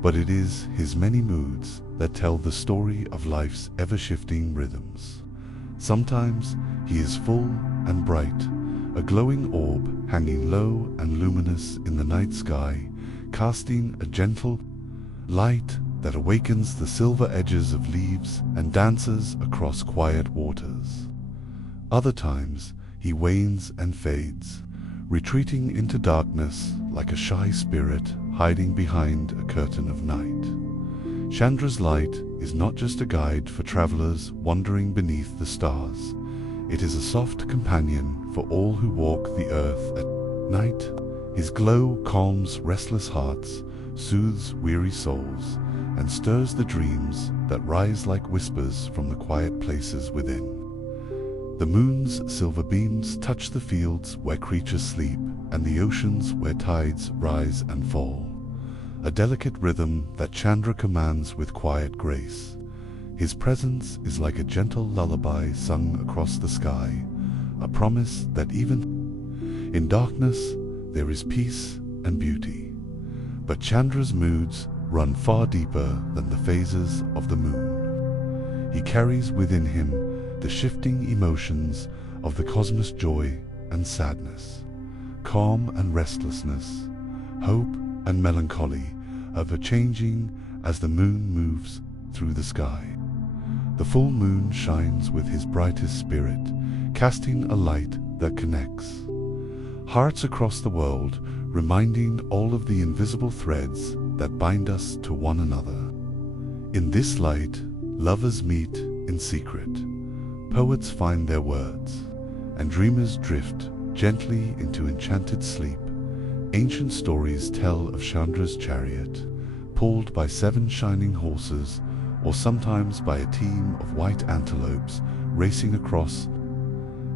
but it is his many moods that tell the story of life's ever-shifting rhythms. Sometimes he is full and bright, a glowing orb hanging low and luminous in the night sky, casting a gentle light that awakens the silver edges of leaves and dances across quiet waters. Other times he wanes and fades, retreating into darkness like a shy spirit hiding behind a curtain of night. Chandra's light is not just a guide for travelers wandering beneath the stars. It is a soft companion for all who walk the earth at night. His glow calms restless hearts, soothes weary souls, and stirs the dreams that rise like whispers from the quiet places within. The moon's silver beams touch the fields where creatures sleep and the oceans where tides rise and fall, a delicate rhythm that Chandra commands with quiet grace. His presence is like a gentle lullaby sung across the sky, a promise that even in darkness there is peace and beauty. But Chandra's moods run far deeper than the phases of the moon. He carries within him the shifting emotions of the cosmos, joy and sadness, calm and restlessness, hope and melancholy, ever-changing as the moon moves through the sky. The full moon shines with his brightest spirit, casting a light that connects hearts across the world, reminding all of the invisible threads that bind us to one another. In this light, lovers meet in secret, poets find their words, and dreamers drift gently into enchanted sleep. Ancient stories tell of Chandra's chariot, pulled by 7 shining horses, or sometimes by a team of white antelopes racing across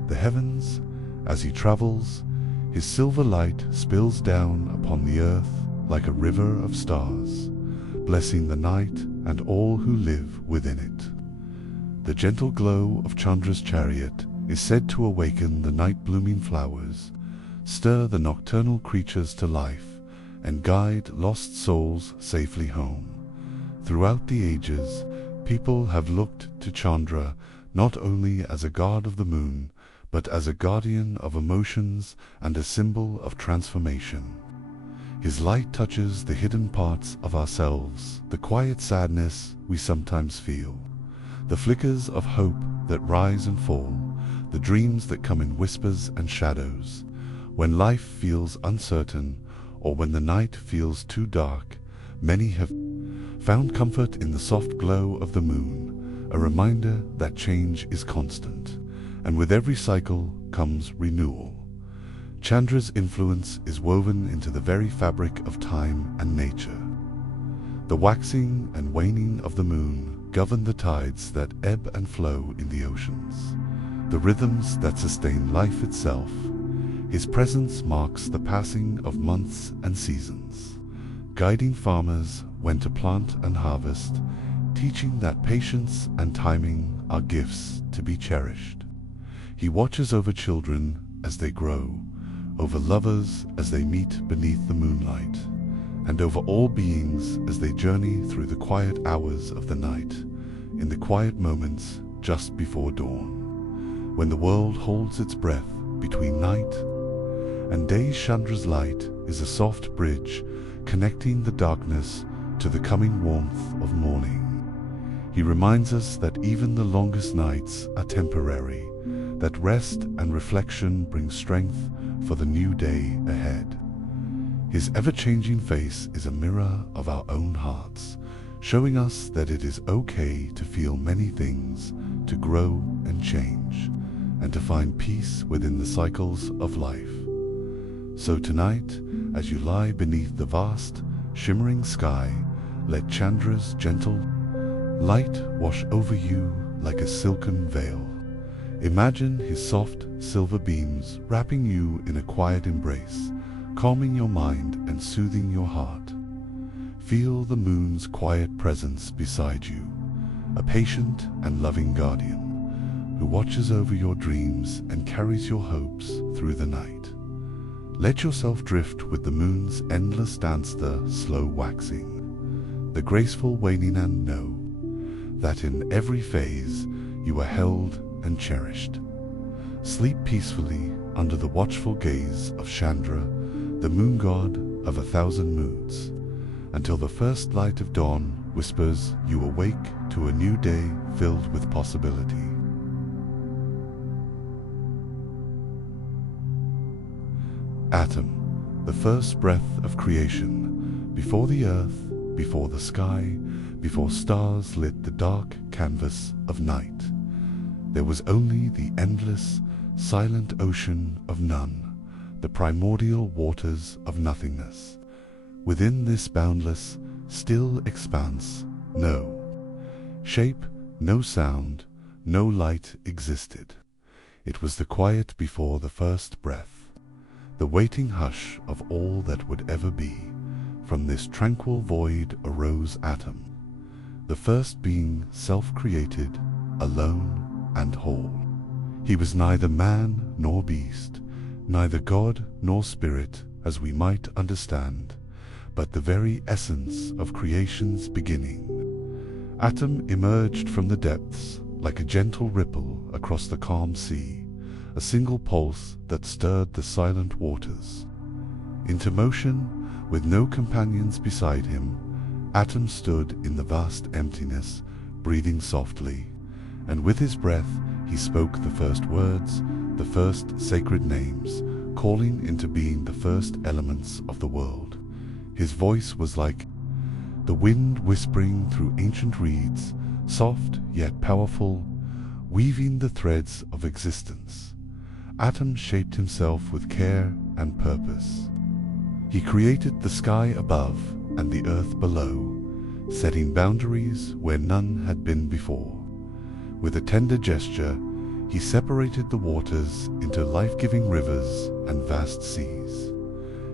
the heavens. As he travels, his silver light spills down upon the earth like a river of stars, blessing the night and all who live within it. The gentle glow of Chandra's chariot is said to awaken the night-blooming flowers, stir the nocturnal creatures to life, and guide lost souls safely home. Throughout the ages, people have looked to Chandra not only as a god of the moon, but as a guardian of emotions and a symbol of transformation. His light touches the hidden parts of ourselves, the quiet sadness we sometimes feel, the flickers of hope that rise and fall, the dreams that come in whispers and shadows. When life feels uncertain, or when the night feels too dark, many have found comfort in the soft glow of the moon, a reminder that change is constant, and with every cycle comes renewal. Chandra's influence is woven into the very fabric of time and nature. The waxing and waning of the moon govern the tides that ebb and flow in the oceans, the rhythms that sustain life itself. His presence marks the passing of months and seasons, guiding farmers when to plant and harvest, teaching that patience and timing are gifts to be cherished. He watches over children as they grow, over lovers as they meet beneath the moonlight, and over all beings as they journey through the quiet hours of the night, in the quiet moments just before dawn. When the world holds its breath between night and day, Chandra's light is a soft bridge connecting the darkness to the coming warmth of morning. He reminds us that even the longest nights are temporary, that rest and reflection bring strength for the new day ahead. His ever-changing face is a mirror of our own hearts, showing us that it is okay to feel many things, to grow and change, and to find peace within the cycles of life. So tonight, as you lie beneath the vast, shimmering sky, let Chandra's gentle light wash over you like a silken veil. Imagine his soft silver beams wrapping you in a quiet embrace, calming your mind and soothing your heart. Feel the moon's quiet presence beside you, a patient and loving guardian who watches over your dreams and carries your hopes through the night. Let yourself drift with the moon's endless dance, the slow waxing, the graceful waning, and know that in every phase you are held and cherished. Sleep peacefully under the watchful gaze of Chandra, the moon god of 1,000 moods, until the first light of dawn whispers you awake to a new day filled with possibility. Atom, the first breath of creation, before the earth, before the sky, before stars lit the dark canvas of night. There was only the endless, silent ocean of none, the primordial waters of nothingness. Within this boundless, still expanse, no shape, no sound, no light existed. It was the quiet before the first breath, the waiting hush of all that would ever be. From this tranquil void arose Atom, the first being self-created, alone and whole. He was neither man nor beast, neither god nor spirit as we might understand, but the very essence of creation's beginning. Atom emerged from the depths like a gentle ripple across the calm sea, a single pulse that stirred the silent waters. Into motion, with no companions beside him, Atom stood in the vast emptiness, breathing softly, and with his breath he spoke the first words, the first sacred names, calling into being the first elements of the world. His voice was like the wind whispering through ancient reeds, soft yet powerful, weaving the threads of existence. Atom shaped himself with care and purpose. He created the sky above and the earth below, setting boundaries where none had been before. With a tender gesture, he separated the waters into life-giving rivers and vast seas.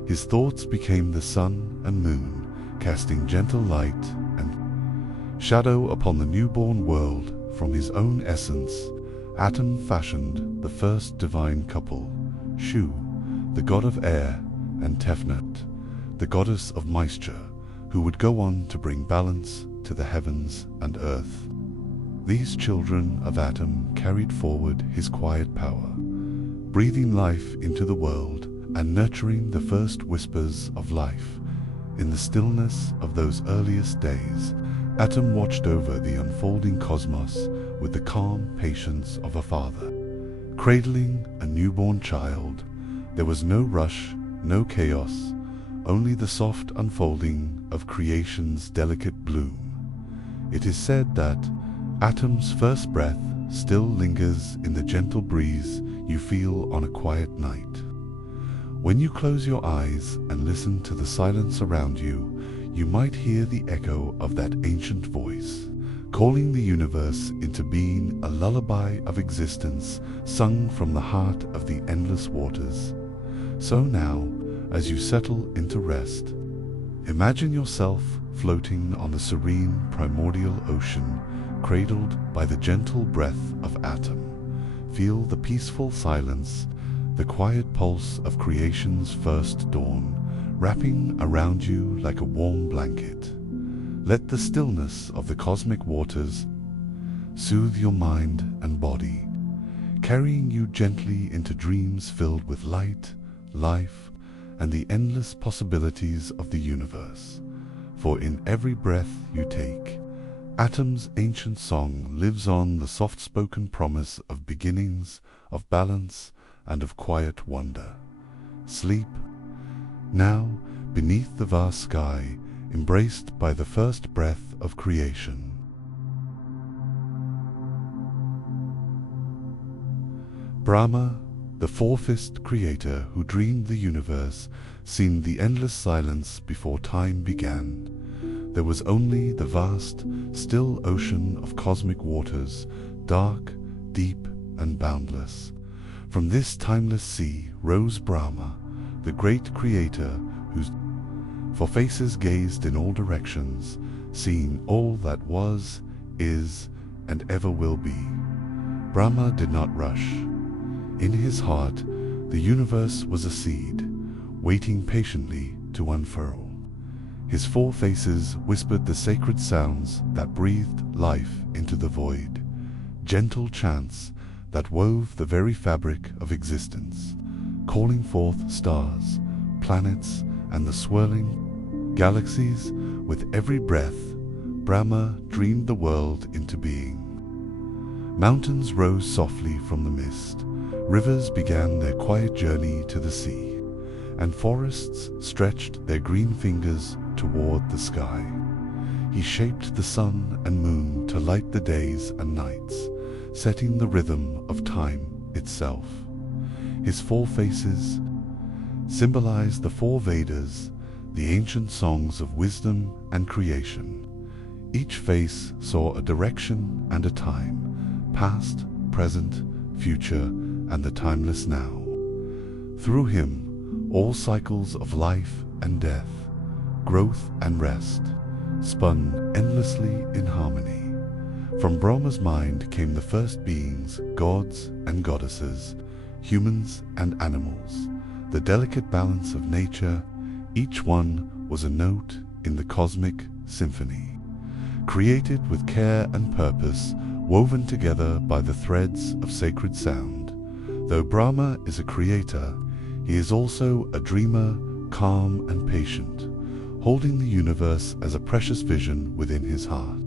His thoughts became the sun and moon, casting gentle light and shadow upon the newborn world. From his own essence, Atom fashioned the first divine couple, Shu, the god of air, and Tefnut, the goddess of moisture, who would go on to bring balance to the heavens and earth. These children of Atom carried forward his quiet power, breathing life into the world and nurturing the first whispers of life. In the stillness of those earliest days, Atom watched over the unfolding cosmos with the calm patience of a father. Cradling a newborn child, there was no rush, no chaos, only the soft unfolding of creation's delicate bloom. It is said that Atom's first breath still lingers in the gentle breeze you feel on a quiet night. When you close your eyes and listen to the silence around you, you might hear the echo of that ancient voice, calling the universe into being, a lullaby of existence sung from the heart of the endless waters. So now, as you settle into rest, imagine yourself floating on the serene primordial ocean, cradled by the gentle breath of Atom. Feel the peaceful silence, the quiet pulse of creation's first dawn, wrapping around you like a warm blanket. Let the stillness of the cosmic waters soothe your mind and body, carrying you gently into dreams filled with light, life, and the endless possibilities of the universe. For in every breath you take, Atom's ancient song lives on, the soft-spoken promise of beginnings, of balance, and of quiet wonder. Sleep now beneath the vast sky, embraced by the first breath of creation. Brahma, the four-fisted creator who dreamed the universe, seen the endless silence before time began. There was only the vast, still ocean of cosmic waters, dark, deep, and boundless. From this timeless sea rose Brahma, the great creator whose four faces gazed in all directions, seeing all that was, is, and ever will be. Brahma did not rush. In his heart, the universe was a seed, waiting patiently to unfurl. His four faces whispered the sacred sounds that breathed life into the void, gentle chants that wove the very fabric of existence, calling forth stars, planets, and the swirling galaxies. With every breath, Brahma dreamed the world into being. Mountains rose softly from the mist, rivers began their quiet journey to the sea, and forests stretched their green fingers toward the sky. He shaped the sun and moon to light the days and nights, setting the rhythm of time itself. His four faces symbolized the four Vedas, the ancient songs of wisdom and creation. Each face saw a direction and a time, past, present, future, and the timeless now. Through him, all cycles of life and death, growth and rest, spun endlessly in harmony. From Brahma's mind came the first beings, gods and goddesses, humans and animals, the delicate balance of nature. Each one was a note in the cosmic symphony, created with care and purpose, woven together by the threads of sacred sound. Though Brahma is a creator, he is also a dreamer, calm and patient, holding the universe as a precious vision within his heart.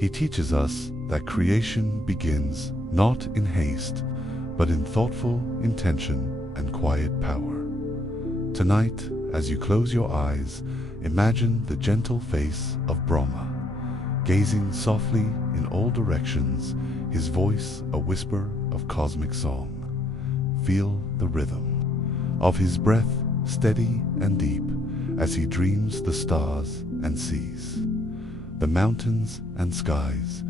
He teaches us that creation begins not in haste, but in thoughtful intention and quiet power. Tonight, as you close your eyes, imagine the gentle face of Brahma, gazing softly in all directions, his voice a whisper of cosmic song. Feel the rhythm of his breath, steady and deep, as he dreams the stars and seas, the mountains and skies.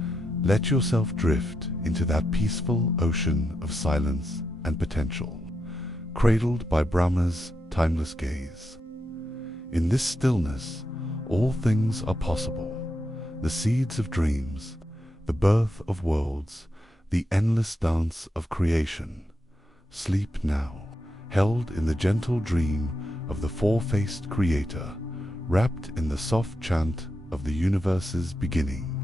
Let yourself drift into that peaceful ocean of silence and potential, cradled by Brahma's timeless gaze. In this stillness, all things are possible. The seeds of dreams, the birth of worlds, the endless dance of creation. Sleep now, held in the gentle dream of the four-faced creator, wrapped in the soft chant of the universe's beginning.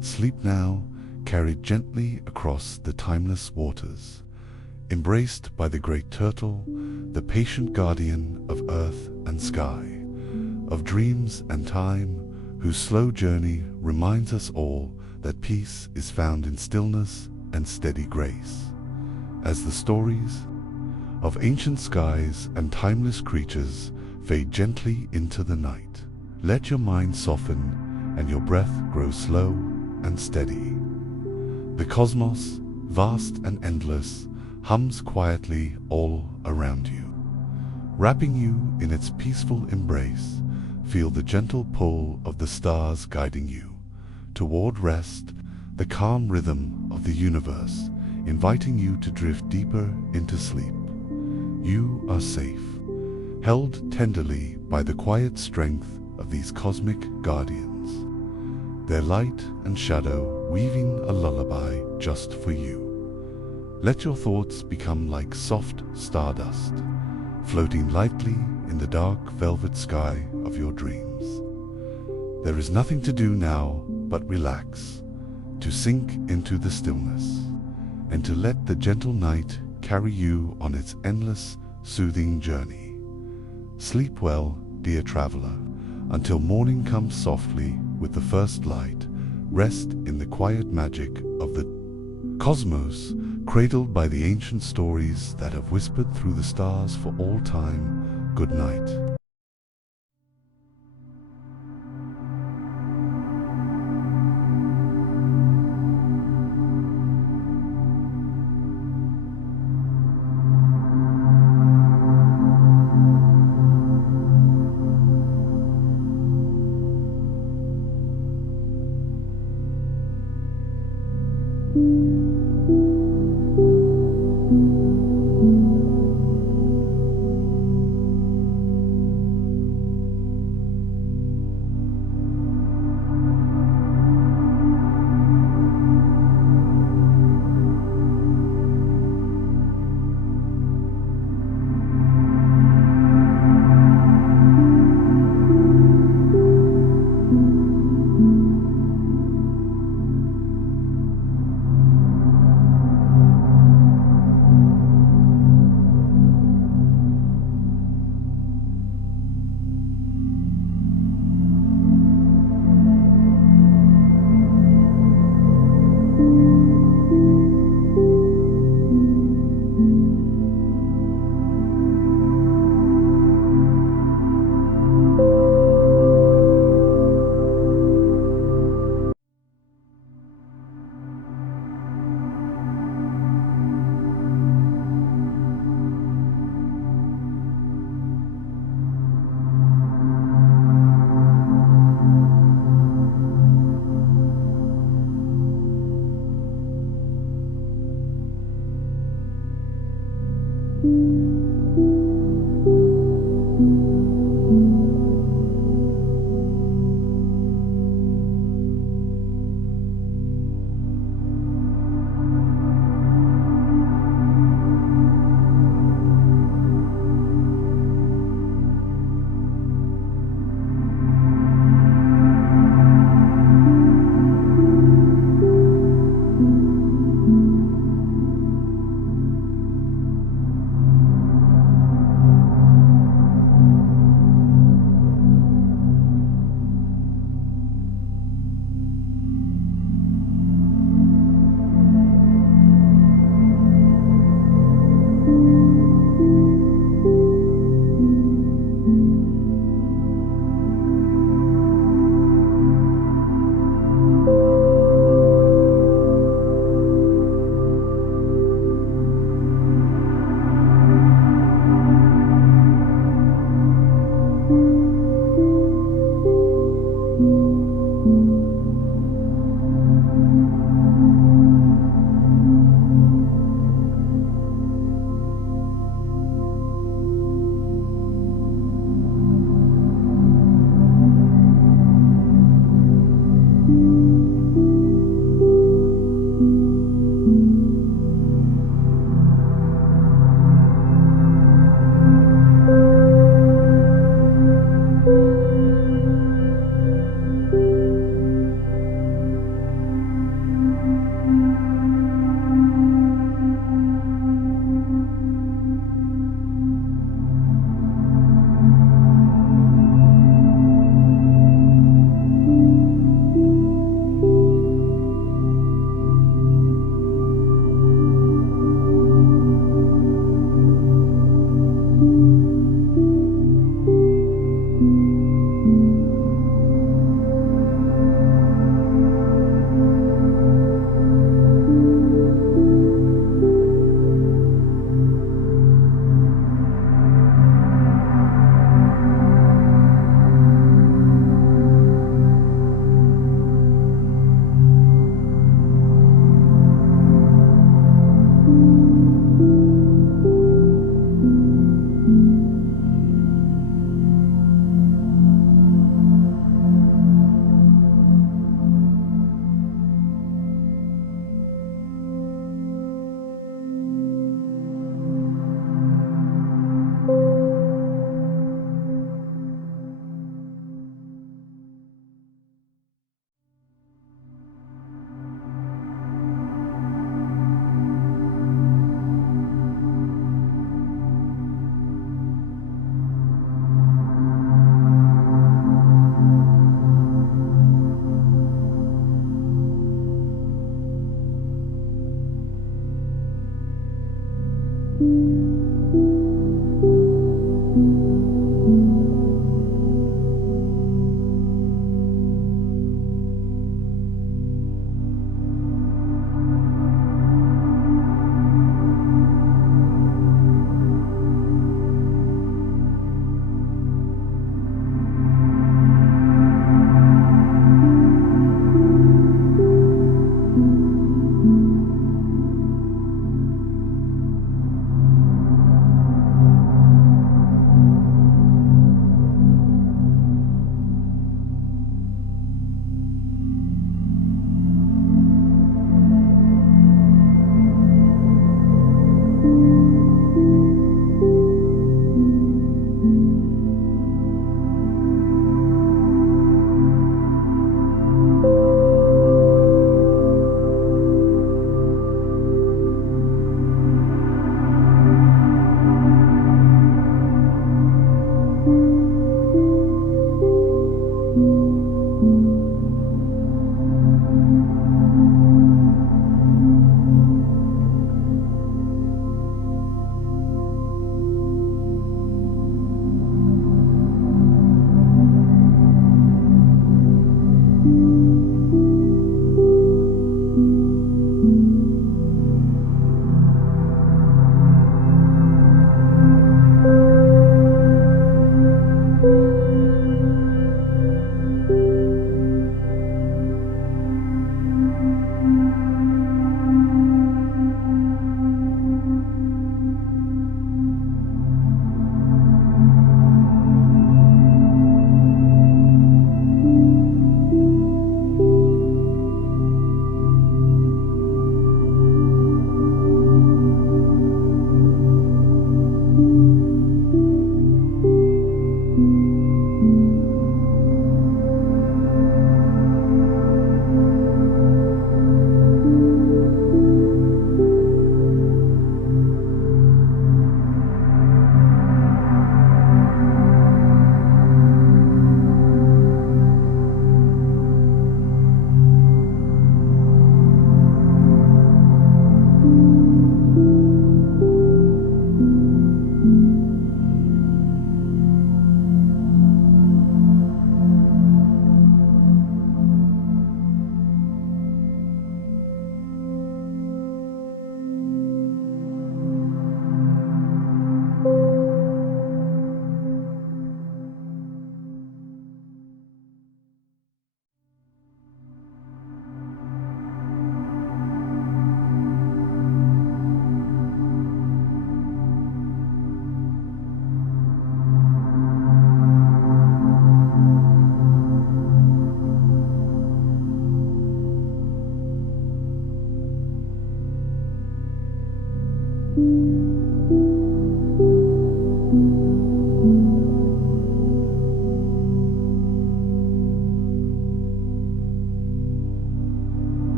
Sleep now, carried gently across the timeless waters, embraced by the great turtle, the patient guardian of earth and sky, of dreams and time, whose slow journey reminds us all that peace is found in stillness and steady grace. As the stories of ancient skies and timeless creatures fade gently into the night, let your mind soften and your breath grow slow and steady. The cosmos, vast and endless, hums quietly all around you. Wrapping you in its peaceful embrace, feel the gentle pull of the stars guiding you toward rest, the calm rhythm of the universe inviting you to drift deeper into sleep. You are safe, held tenderly by the quiet strength of these cosmic guardians, their light and shadow weaving a lullaby just for you. Let your thoughts become like soft stardust, floating lightly in the dark velvet sky of your dreams. There is nothing to do now but relax, to sink into the stillness, and to let the gentle night carry you on its endless, soothing journey. Sleep well, dear traveler, until morning comes softly with the first light. Rest in the quiet magic of the cosmos, Cradled by the ancient stories that have whispered through the stars for all time, good night.